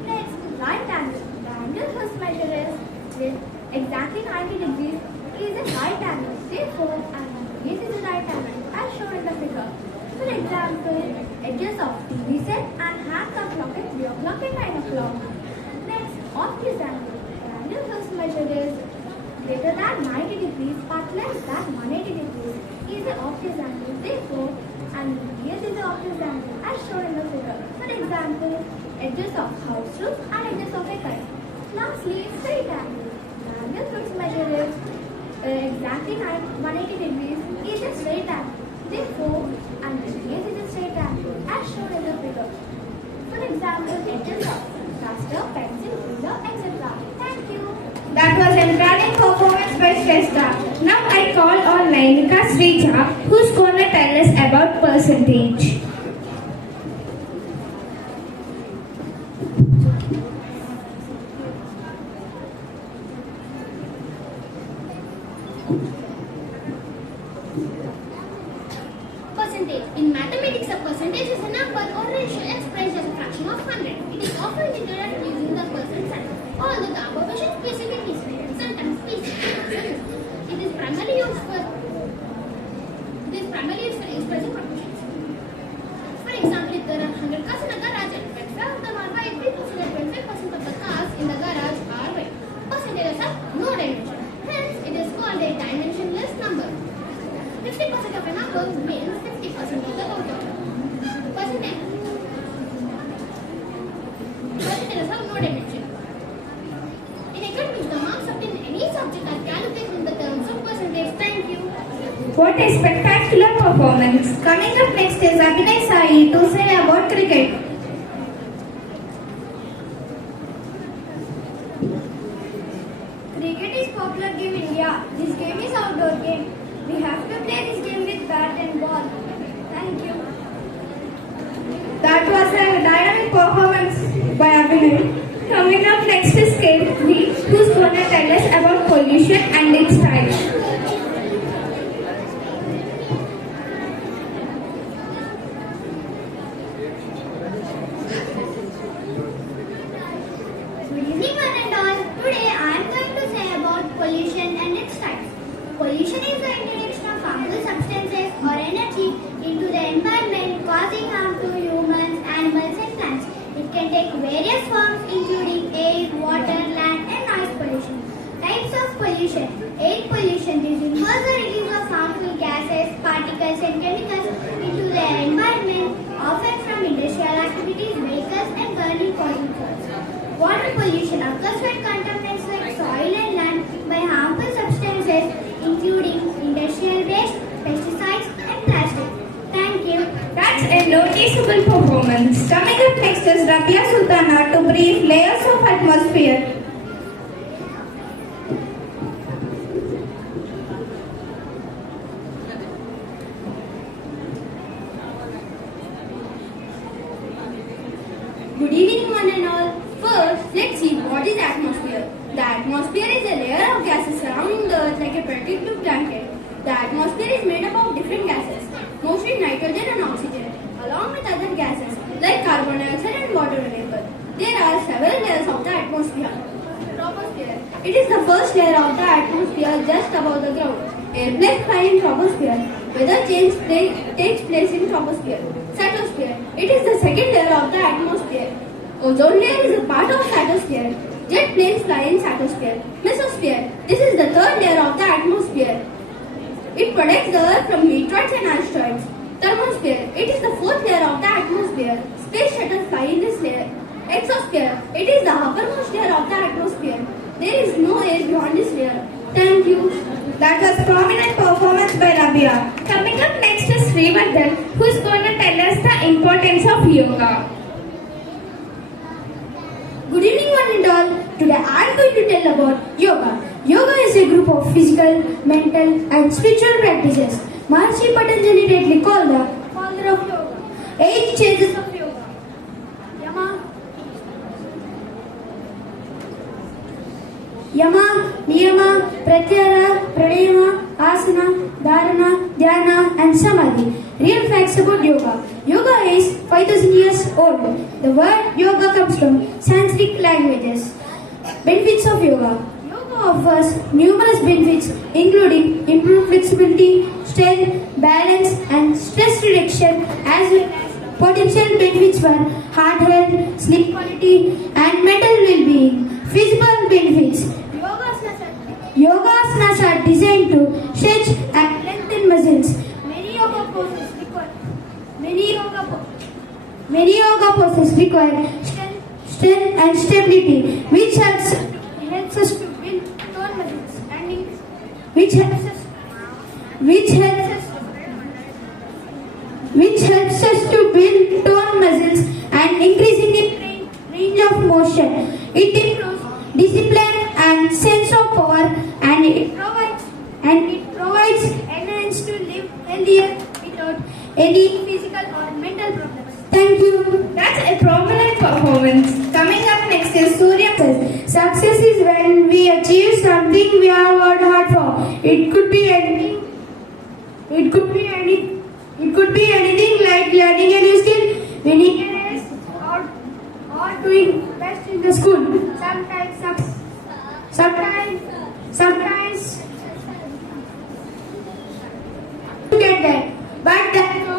Next, right angle. The angle whose measure is with exactly 90 degrees is a right angle. Therefore, angle BH is a right angle as shown in the figure. For example, edges of TV set and hands of clock at 3 o'clock and 9 o'clock. Next, obtuse angle. The angle whose measure is greater than 90 degrees but less than 180 degrees is the obtuse angle. Therefore, angle BH is the obtuse angle as shown in the figure. For example, edges of house roof and edges of a kite. Lastly, straight angle. The angle whose measure is exactly 180 degrees is a straight angle. Therefore, angle BH is a straight angle as shown in the figure. For example, edges of duster, pencil, ruler, etc. Thank you. That was an encouraging performance by Shrestha. Now I call on Lainika Srija, who's going to tell us about percentage. Percentage. In mathematics, a percentage is a number or ratio expressed as a fraction of 100. It is often written using the percent sign. Although the above is specifically stated, sometimes it is primarily used for expressing proportions. For example, if there are 100 cars in a garage and 25 of them are white, we consider 25% of the cars in the garage are white. Percentages have no dimension. Hence, it is called a dimensionless number. 50% of a number means 50% of the total. Percentages have no dimension. In academics, the marks obtained in any subject are calculated in the terms of percentage. Thank you. What a spectacular performance. Coming up next is Abhinay Sai to say about cricket. Cricket is popular game in India. This game is outdoor game. We have to play this game with bat and ball. Thank you. That was a dynamic performance by Abhinay. Coming up next is Kethi, who's going to tell us about pollution and its types. Good evening, one and all. Today I am going to say about pollution and its types. Pollution is the introduction of harmful substances or energy into the environment causing harm to humans, animals and plants. It can take various forms including air, water, land and noise pollution. Types of pollution. Air pollution. This refers the release of harmful gases, particles and chemicals into the environment, often from industrial activities, vehicles and burning fossil fuels. Water pollution occurs when contaminants like soil and land by harmful substances including industrial waste, pesticides and plastic. Thank you. That's a noticeable performance. Coming up next is Rabia Sultana to brief layers of atmosphere. Good evening, one and all. First, let's see what is atmosphere. The atmosphere is a layer of gases surrounding the earth like a protective blanket. The atmosphere is made up of different gases, mostly nitrogen and oxygen, along with other gases like carbon dioxide and water vapor. There are several layers of the atmosphere. Troposphere. It is the first layer of the atmosphere just above the ground. Airplanes fly in troposphere. Weather change takes place in troposphere. Stratosphere. It is the second layer of the atmosphere. Ozone layer is a part of stratosphere. Jet planes fly in stratosphere. Mesosphere. This is the third layer of the atmosphere. protects the Earth from meteorites and asteroids. Thermosphere. It is the fourth layer of the atmosphere. Space shuttles fly in this layer. Exosphere. It is the uppermost layer of the atmosphere. There is no air beyond this layer. Thank you. That was prominent performance by Rabia. Coming up next is Srivardhan, who is going to tell us the importance of yoga. Good evening, one and all. Today I am going to tell about yoga. Yoga is a group of physical, mental, and spiritual practices. Maharishi Patanjali rightly called the father of yoga. 8 stages of yoga. Yama, Niyama, Pratyahara, Pranayama, Asana, Dharana, Dhyana, and Samadhi. Real facts about yoga. Yoga is 5000 years old. The word yoga comes from Sanskrit languages. Benefits of yoga. Yoga offers numerous benefits including improved flexibility, strength, balance, and stress reduction, as well as potential benefits for heart health, sleep quality, and mental well-being. Physical benefits. Yogasanas are designed to stretch and lengthen muscles. Many yoga poses require strength and stability, which helps us to build tone muscles and which helps us to build tone muscles and increasing the range of motion. It improves discipline and sense of power, and it provides energy to live healthier without any physical or mental problems. Thank you. That's a prominent performance. Coming up next is Surya. Success is when we achieve something we have worked hard for. It could be anything. It could be anything like learning a new skill, winning a race, or doing best in the school. Sometimes to get that, but that's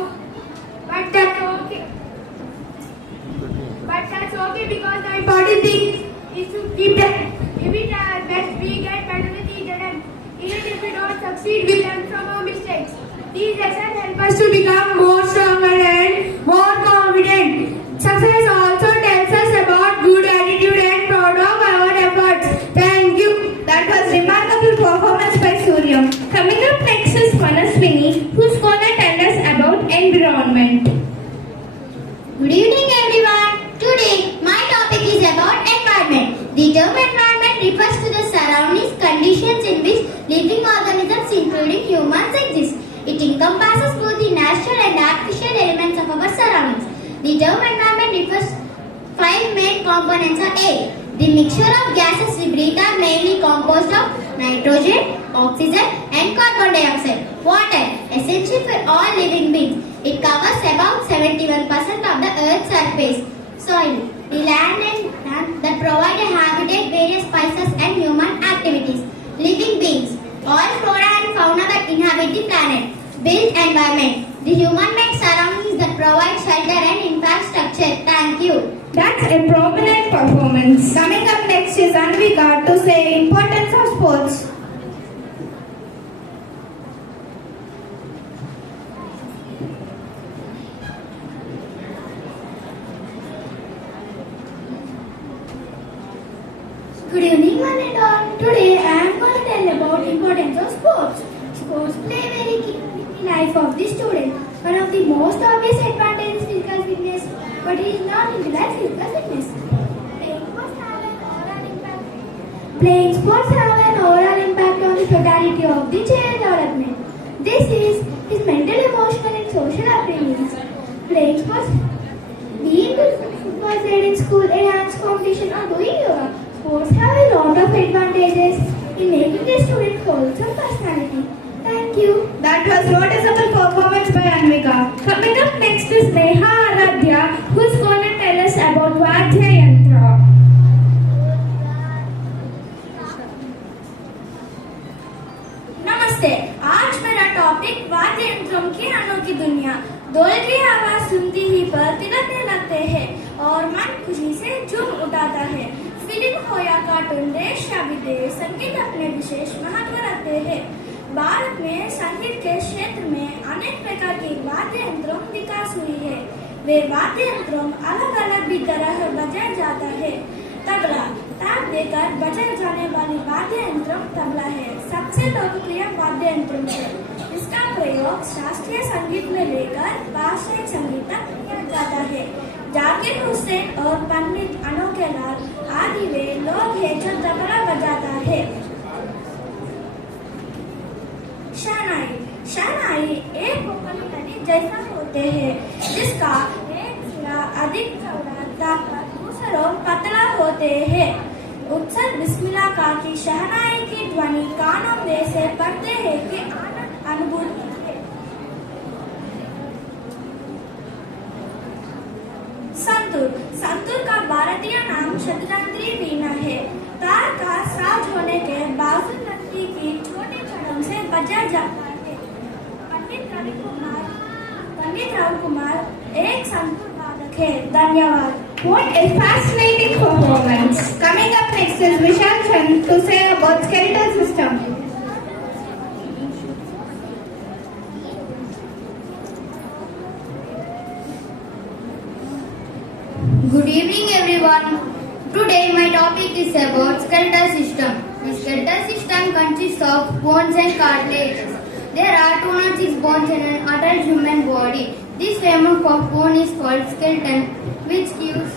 okay because the important thing is to keep that. If we try our best, we get better with each other. Even if we don't succeed, we learn from our mistakes. These lessons help us to become more stronger and more confident. Success also tells us about good attitude and proud of our efforts. Thank you. That was remarkable performance by Surya. Coming up next is Manaswini, who's going to tell us about environment. Good evening, everyone. Today, my topic is about environment. The term environment refers to the surroundings, conditions in which living organisms, including humans, exist. It encompasses both the natural and artificial elements of our surroundings. The term environment refers to 5 main components are A. The mixture of gases we breathe are mainly composed of nitrogen, oxygen, and carbon dioxide. Water, essential for all living beings. It covers about 71% of the Earth's surface. Soil, the land and plant that provide a habitat, various spices and human activities. Living beings, all flora and fauna that inhabit the planet. Built environment, the human-made surroundings that provide shelter and infrastructure. Thank you. That's a prominent performance. Coming up next is Anvika to say importance of sports. Good evening, one and all. Today I am going to tell about importance of sports. Sports play a very key in the life of the student. One of the most obvious advantages is physical fitness, but it is not utilized physical fitness. Playing sports have an overall impact on the totality of the child development. This is his mental, emotional, and social upbringings. Playing sports, being good football played in school, enhanced competition, or doing yoga. Sports have a lot of advantages in making the student wholesome personality. Thank you. That was noticeable performance by Anvika. Coming up next is Neha Aradhya, who's going to tell us about Vadhya Yantra. नमस्ते, आज मेरा topic वाद्य यंत्रों की अनोखी दुनिया। ढोल की आवाज सुनते ही पैर थिरकने लगते हैं और मन खुशी से झूम उठाता है। फिल्म हो या कार्टून, देश या विदेश, संगीत अपने विशेष महत्व रखते हैं। भारत में संगीत के क्षेत्र अनेक प्रकार के वाद्य यंत्रों विकास हुई है। वे वाद्य यंत्रों अलग अलग भी तरह बजाया जाता है। तबला ताल देकर बजाए जाने वाली वाद्य यंत्र तबला है। सबसे लोकप्रिय वाद्य यंत्र है। इसका प्रयोग शास्त्रीय संगीत में लेकर पाश्चात्य संगीत तक किया जाता है। जाकिर हुसैन और पंडित अनोखे लाल आदि वे लोग हैं जो तबला बजाता है। शहनाई शहनाई एक कोकणी जैसा होते हैं, जिसका एक सिरा अधिक चौड़ा तथा दूसरा पतला होते हैं। उत्सव बिस्मिल्लाह का की शहनाई की ध्वनि कानों में से पड़ते हैं कि आनंद अनुभूति है। संतूर संतूर का भारतीय नाम शतरंत्री वीणा है। तार का साज होने के बावजूद लकड़ी की छोटी छड़ों से बजाया जाता है। पंडित रवि कुमार एक संतूर वादक है। धन्यवाद। What a fascinating performance. Coming up next is Vishal Chand to say about skeletal system. Good evening everyone. Today my topic is about skeletal system. The skeletal system consists of bones and cartilage. There are 206 bones in an adult human body. This framework of bone is called skeleton, which gives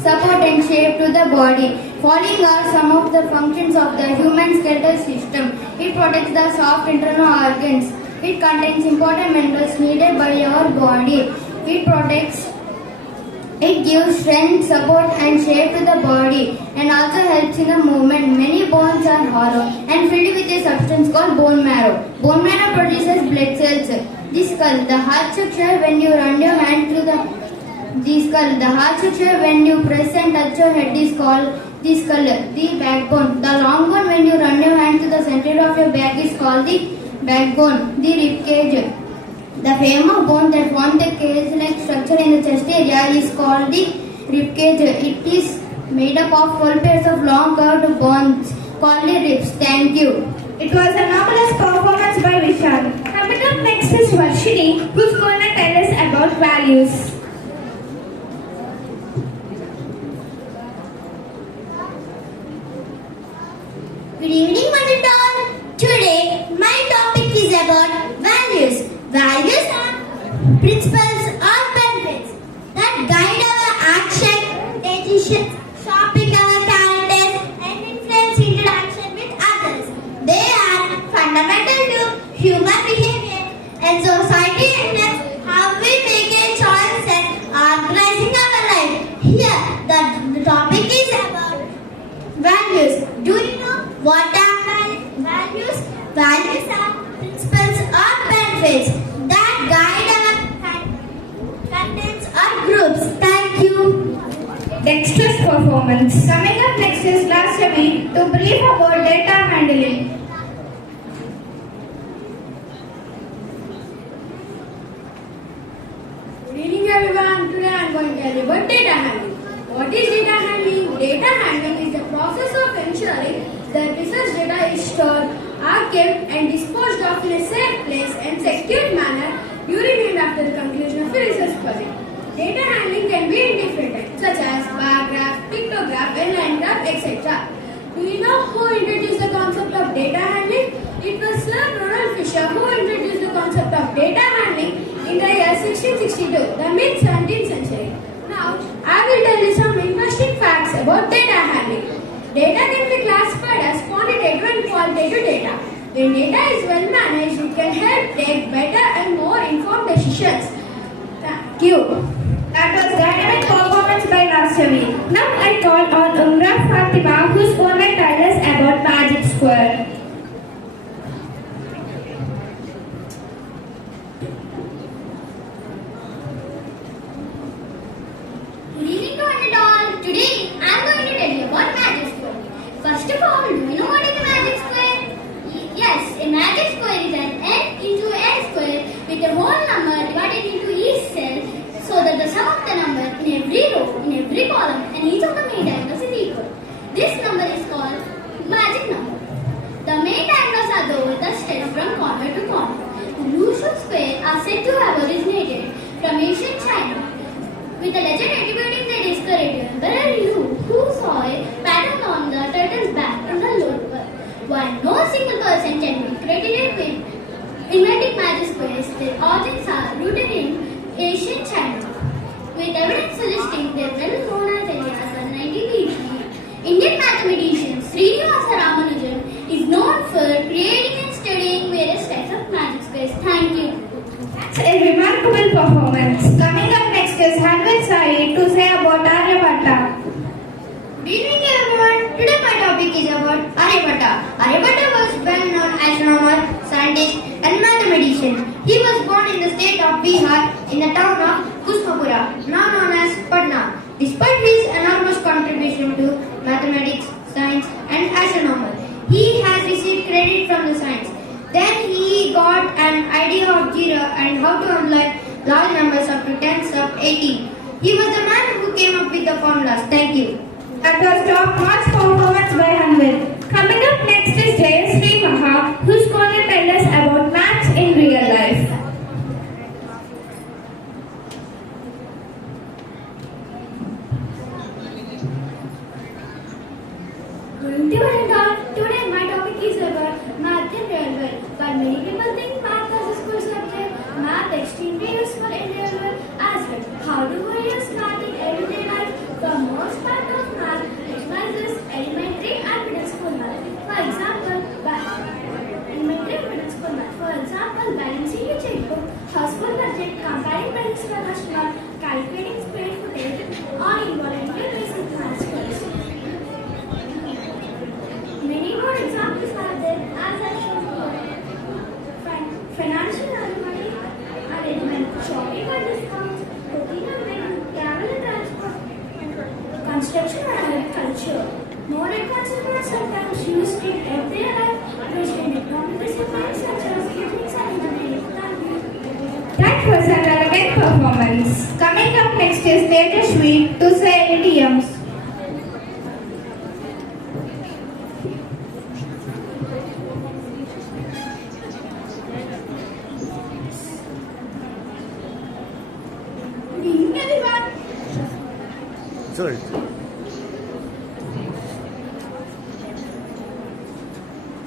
support and shape to the body. Following are some of the functions of the human skeletal system. It protects the soft internal organs. It contains important minerals needed by our body. It gives strength, support and shape to the body and also helps in the movement. Many bones are hollow and filled with a substance called bone marrow. Bone marrow produces blood cells. The skull, the heart structure when you run your hand through the skull. The heart structure when you press and touch your head is called the skull. The backbone, the long bone when you run your hand to the center of your back is called the backbone. The rib cage, the femur bone that forms the cage-like structure in the chest area is called the rib cage. It is made up of 12 pairs of long curved bones called the ribs. Thank you. It was a marvelous performance by Vishal. Coming up next is Varshini, who's going to tell us about values. Good evening, Madam. Today, my topic is about values. Values are principles or benefits that guide our action, decisions, shaping our characters, and influence interaction with others. They are fundamental to human behavior and society and how we make a choice and organizing our life. Here, the topic is about values. Do you know what are values? Values are principles or benefits that guide our contents or groups. Thank you. Dexter's performance. Coming up next is Lasavi to brief about data handling. Good evening everyone. Today I am going to tell you about data handling. What is data handling? Data handling is the process of ensuring that research data is stored, archived and disposed of in a safe place and secure manner during and after the conclusion of a research project. Data handling can be in different types such as bar graph, pictograph and line graph, etc. Do you know who introduced the concept of data handling? It was Sir Ronald Fisher who introduced the concept of data handling in the year 1662, the mid-17th century. Now, I will tell you some interesting facts about data handling. Data can be classified as quantitative and qualitative data. When data is well managed, it can help take better and more informed decisions. Thank you. That was dynamic performance by Lasavi. Now I call on Umra Fatima, who's going to tell us about Magic Square. Good evening to one and all. Today I am going to tell you about magic square. First of all, do you know what is a magic square? Yes, a magic square is an n into n square with a whole number divided into each cell so that the sum of the number in every row, in every column and each of the main angles is equal. This number is called magic number. wonderful performance. Coming up next is Hanvid Sai to say about Aryabhatta. Good evening everyone. Today my topic is about Aryabhatta. Aryabhatta was well-known astronomer, scientist and mathematician. He was born in the state of Bihar in the town of Kusmapura, now known as Patna. Despite his enormous contribution to mathematics, science and astronomy, he has received credit from the science. Then he got an idea of zero and how to employ large numbers up to tens of 18. He was the man who came up with the formulas. Thank you. That was top-notch performance by Hanvid. Coming up next is Jayashree Maha, who's going to tell us about maths in real life. Today my topic is about math in real world. But many people think math as a school subject. Math extremely useful in real world as well. How do we use math in everyday life? For most part of math, exercises elementary and middle school math. For example, elementary and middle school math. For example, balancing a checkbook, household budget, comparing prices for customer, calculating square footage, or involuntary basic math skills. Many more examples are there as I shown here. Financial arrangement, shopping or discounts, cooking and baking, travel and transport, construction and agriculture. More advanced are sometimes used in everyday life, which in economic disciplines such as physics and engineering. Thank you. That was an elegant performance. Coming up next is Tejashree to say idioms. Good evening everyone. Sorry.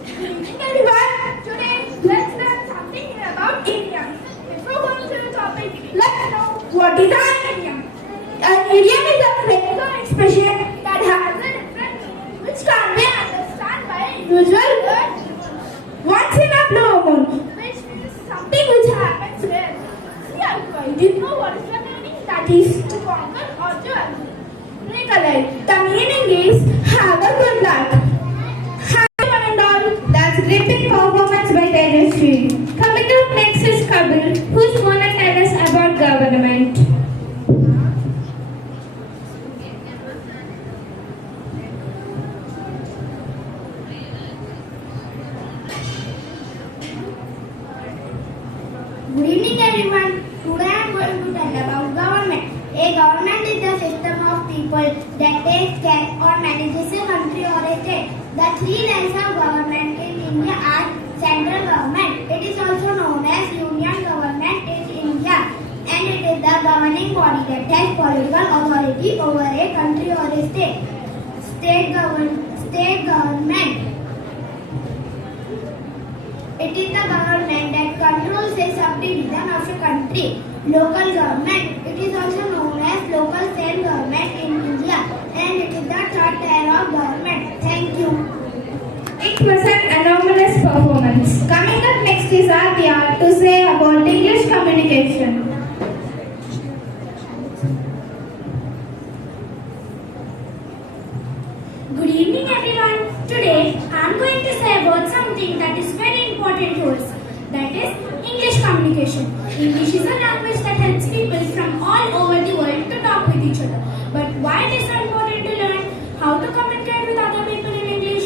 Good evening everyone. Today let's learn something about idioms. Before going to the topic, let's know what is an idiom. An idiom is a phrase or expression that has a different meaning which can be understood by a usual word once in a blue moon, which means something which happens rarely. See, I didn't know what is the meaning, that is to conquer or to agree. Recollect, the meaning is have a good luck. That's gripping performance by Tejashree. Coming up next is Kabir, who's going to tell us about government. Good evening everyone. Today I am going to tell about government. A government is the system of people that takes care or manages a country or a state. The three levels of government in India are central government. It is also known as union government in India, and it is the governing body that has political authority over a country or a state. State government. It is the government that controls a subdivision of a country. Local government. It is also known as local state government in India, and it is the third tier of government. Thank you. It was an anomalous performance. Coming up next is Adya to say about English communication. Good evening everyone. Today I am going to say about something that is very important to us. That is English communication. English is a language that helps people from all over the world to talk with each other. But why it is so important to learn how to communicate with other people in English?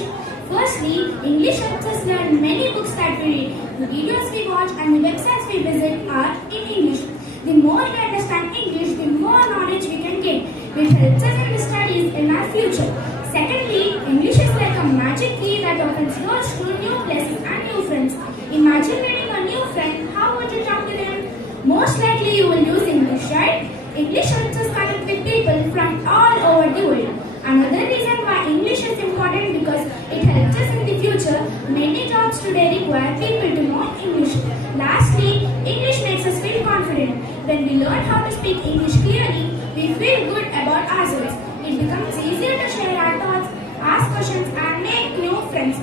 Firstly, English helps us learn many books that we read, the videos we watch and the websites we visit are in English. The more we understand English, the more knowledge we can gain, which helps us in the studies in our future. Secondly, English is like a magic key that opens doors to new places and new friends. Imagine meeting a new friend, how would you talk to them? Most likely you will use English, right? English helps us connect with people from all over the world. Another reason why English is important because it helps us in the future. Many jobs today require people to know English. Lastly, English makes us feel confident. When we learn how to speak English clearly, we feel good about ourselves. It becomes easier to share our thoughts, ask questions and make new friends.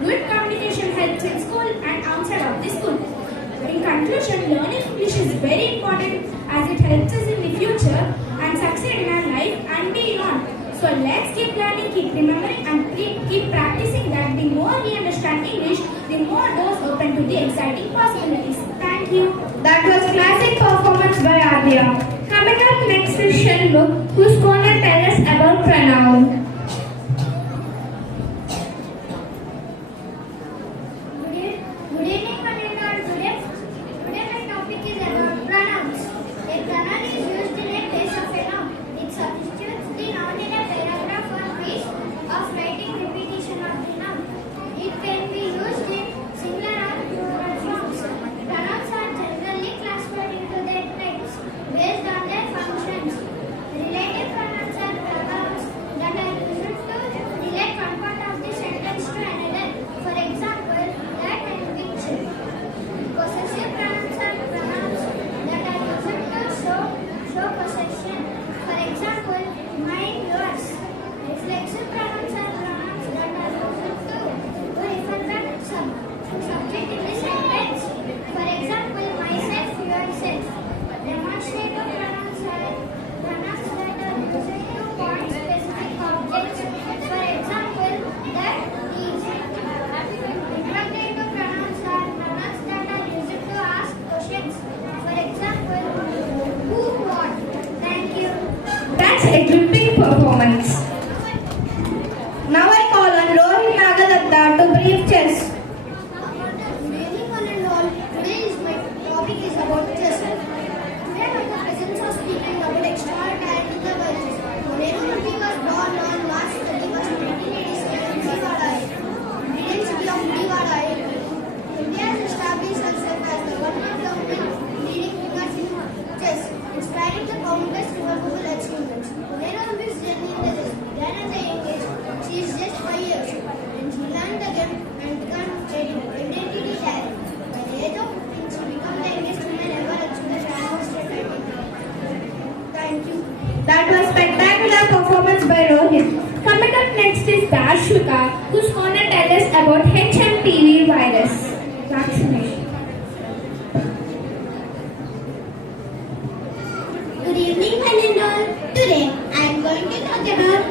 Good communication helps in school and outside of the school. In conclusion, learning English is very important Let's keep learning, keep remembering, and keep practicing that. The more we understand English, the more doors open to the exciting possibilities. Thank you. That was classic performance by Adya. Coming up next is Shanmugh, who's going to tell us about pronoun. Good evening, Manila. Today my topic is about pronouns. A pronoun is used in a place of a noun. It substitutes the noun in a paragraph or piece of writing repetition of the noun. It can be used in singular or plural forms. Pronouns are generally classified into their types based on their functions. Relative pronouns are pronouns that are used to relate one part of the sentence to another. For example, that and which. Possessive pronouns are pronouns that are used to show possession. For example, mine, yours. Reflexive pronouns are pronouns that are used to refer back to subject in the sentence. For example, myself, yourself. Demonstrative pronouns are pronouns that are used to point specific objects. For example, that is. Interrogative pronouns are pronouns that are used to ask questions. For example, who, what. Thank you. That's a gripping performance. Now I call on Rohit Nagadatta to brief chess. Good evening, one and all. Today my topic is about chess. Today my presence of speaking about extraordinary devices. Nehru Murthy was born on March 31, 1987 in Vijayawada, Indian city of Vijayawada. India has established herself as the one of the leading figures in chess, inspiring the countless remarkable achievements. Nehru Murthy's journey in the chess began at a young age. She is just 5 years and she learned the game and began identity tag. By the age of 15, she became the youngest woman ever achieve the Grandmaster title. Thank you. That was spectacular performance by Rohit. Coming up next is Dashwika, who's going to tell us about HMPV virus vaccination. Good evening, one and all. Today, I am going to talk about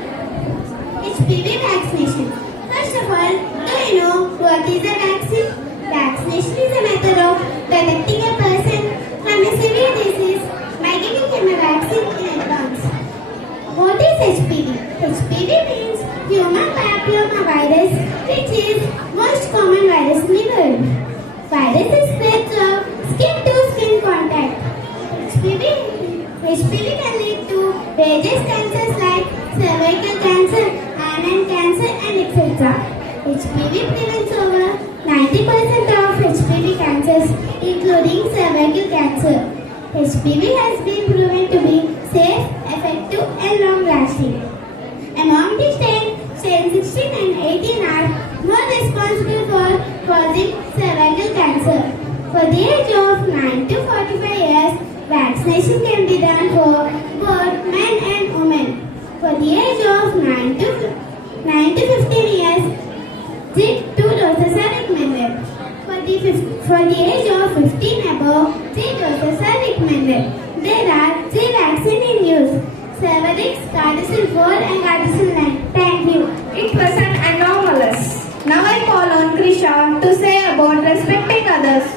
HPV vaccination. First of all, do you know what is a vaccine? Vaccination is a method of protecting a person from a severe disease by giving him a vaccine in advance. What is HPV? HPV means human papilloma virus, which is most common virus in the world. Virus is spread through skin-to-skin contact. HPV can lead to various cancers like cervical cancer, anal cancer, and etc. HPV prevents over 90% of HPV cancers, including cervical cancer. HPV has been proven to be safe, effective, and long-lasting. Among the states 16 and 18 are more responsible for causing cervical cancer. For the age of 9 to 45 years, vaccination can be done for both men and women. For the age of 9 to 15 years, 2 doses are recommended. For the age of 15 above, 3 doses are recommended. There are 3 vaccines in use: Cervarix, Gardasil 4 and Gardasil 9. Thank you. It was an anomalous. Now I call on Krisha to say about respecting others.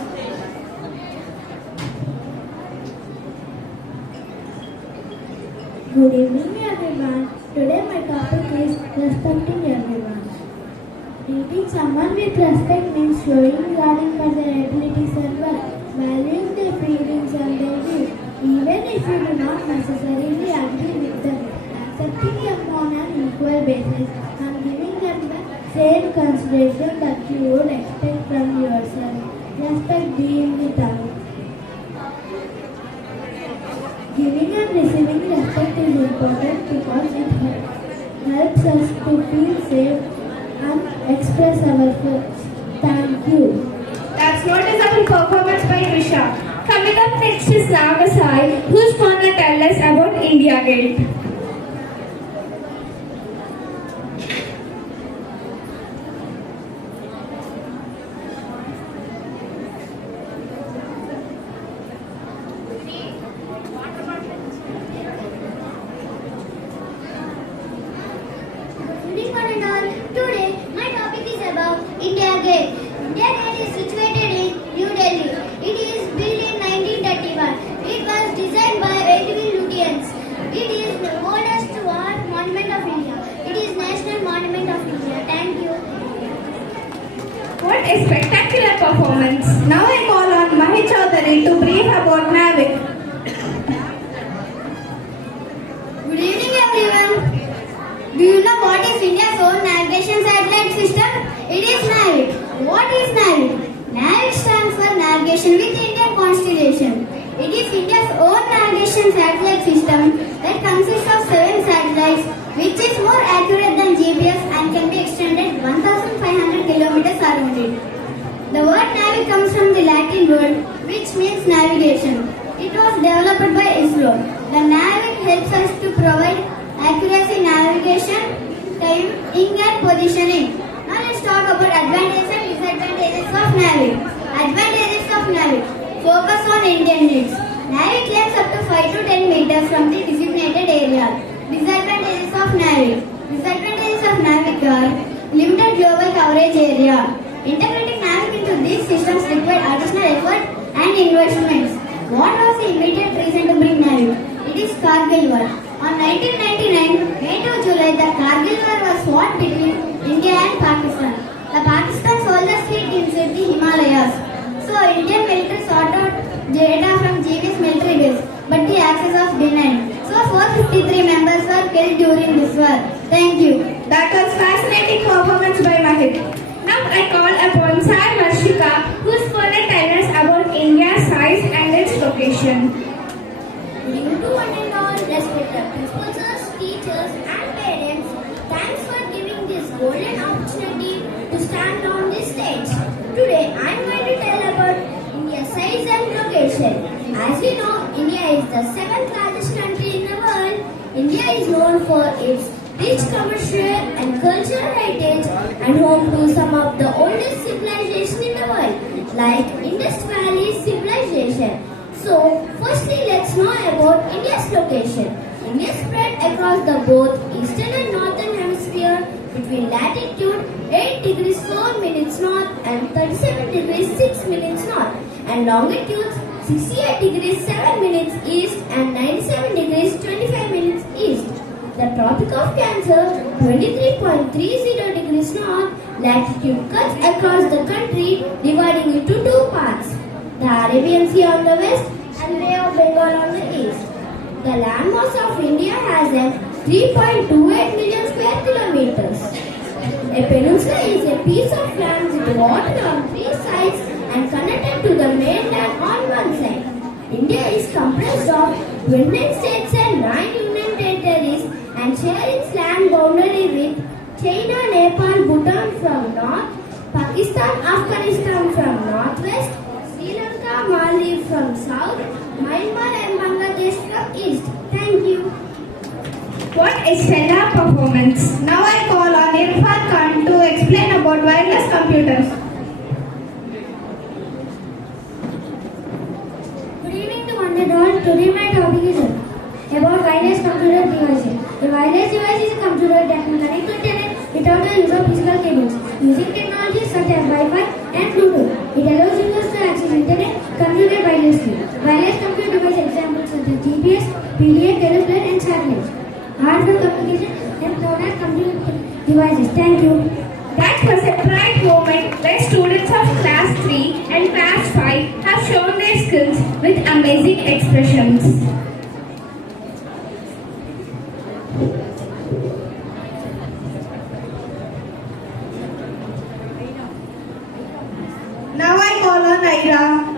Good evening, everyone. Today my topic is respecting everyone. Treating someone with respect means showing regard for their abilities and work, valuing their feelings and their views, even if you do not necessarily agree with them, accepting them on an equal basis, and giving them the same consideration that you would expect from yourself. Respect being with others. Giving and receiving respect is important because it helps us to feel safe and express our thoughts. Thank you. That's noticeable performance by Krisha. Coming up next is Nagasai, who's going to tell us about India Gate. Now I call on Mahit Chaudhary to brief about NAVIC. Good evening everyone. Do you know what is India's own navigation satellite system? It is NAVIC. What is NAVIC? NAVIC stands for Navigation with Indian Constellation. It is India's own navigation satellite system that consists of 7 satellites, which is more accurate than GPS and can be extended 1,500 kilometers around it. The word NAVIC comes from the Latin word which means navigation. It was developed by ISRO. The NAVIC helps us to provide accuracy navigation, timing and positioning. Now let's talk about advantages and disadvantages of NAVIC. Advantages of NAVIC. Focus on Indian needs. NAVIC climbs up to 5 to 10 meters from the designated area. Disadvantages of NAVIC. Disadvantages of NAVIC are limited global coverage area. Integrating NAVIC into these systems required additional effort and investments. What was the immediate reason to bring NAVIC? It is Kargil War. On 1999, May to July, the Kargil War was fought between India and Pakistan. The Pakistan soldiers hid inside the Himalayas. So Indian military sought out data from GV's military base, but the access was denied. So 453 members were killed during this war. Thank you. That was fascinating performance by Mahit. Now I call upon Sir Varshika, who is further tell us about India's size and its location. Good evening to one and all, respected principals, teachers and parents. Thanks for giving this golden opportunity to stand on this stage. Today I am going to tell about India's size and location. As you know, India is the 7th largest country in the world. India is known for its rich commercial and cultural heritage and home to some of the oldest civilizations in the world, like Indus Valley civilization. So, firstly, let's know about India's location. India is spread across the both eastern and northern hemisphere between latitude 8 degrees 4 minutes north and 37 degrees 6 minutes north, and longitudes 68 degrees 7 minutes east and 97 degrees 25 minutes east. The Tropic of Cancer, 23.30 degrees north, latitude cuts across the country, dividing it to 2 parts. The Arabian Sea on the west and Bay of Bengal on the east. The landmass of India has a 3.28 million square kilometers. A peninsula is a piece of land with water on 3 sides and connected to the mainland on one side. India is comprised of 29 states and 9 union territories and share its land boundary with China, Nepal, Bhutan from north, Pakistan, Afghanistan from northwest, Sri Lanka, Maldives from south, Myanmar and Bangladesh from east. Thank you. What a stellar performance. Now I call on Irfan Khan to explain about wireless computers. Good evening to one and all. Today my topic is about wireless computer devices. A wireless device is a computer that can connect to internet without the use of physical cables, using technologies such as Wi-Fi and Bluetooth. It allows users to access internet computer wirelessly. Wireless computer device examples such as GPS, PDA, telephone and satellites. Hardware communication and known as computer devices. Thank you. That was a bright moment where students of class 3 and class 5 have shown their skills with amazing expressions. Now I call on Aira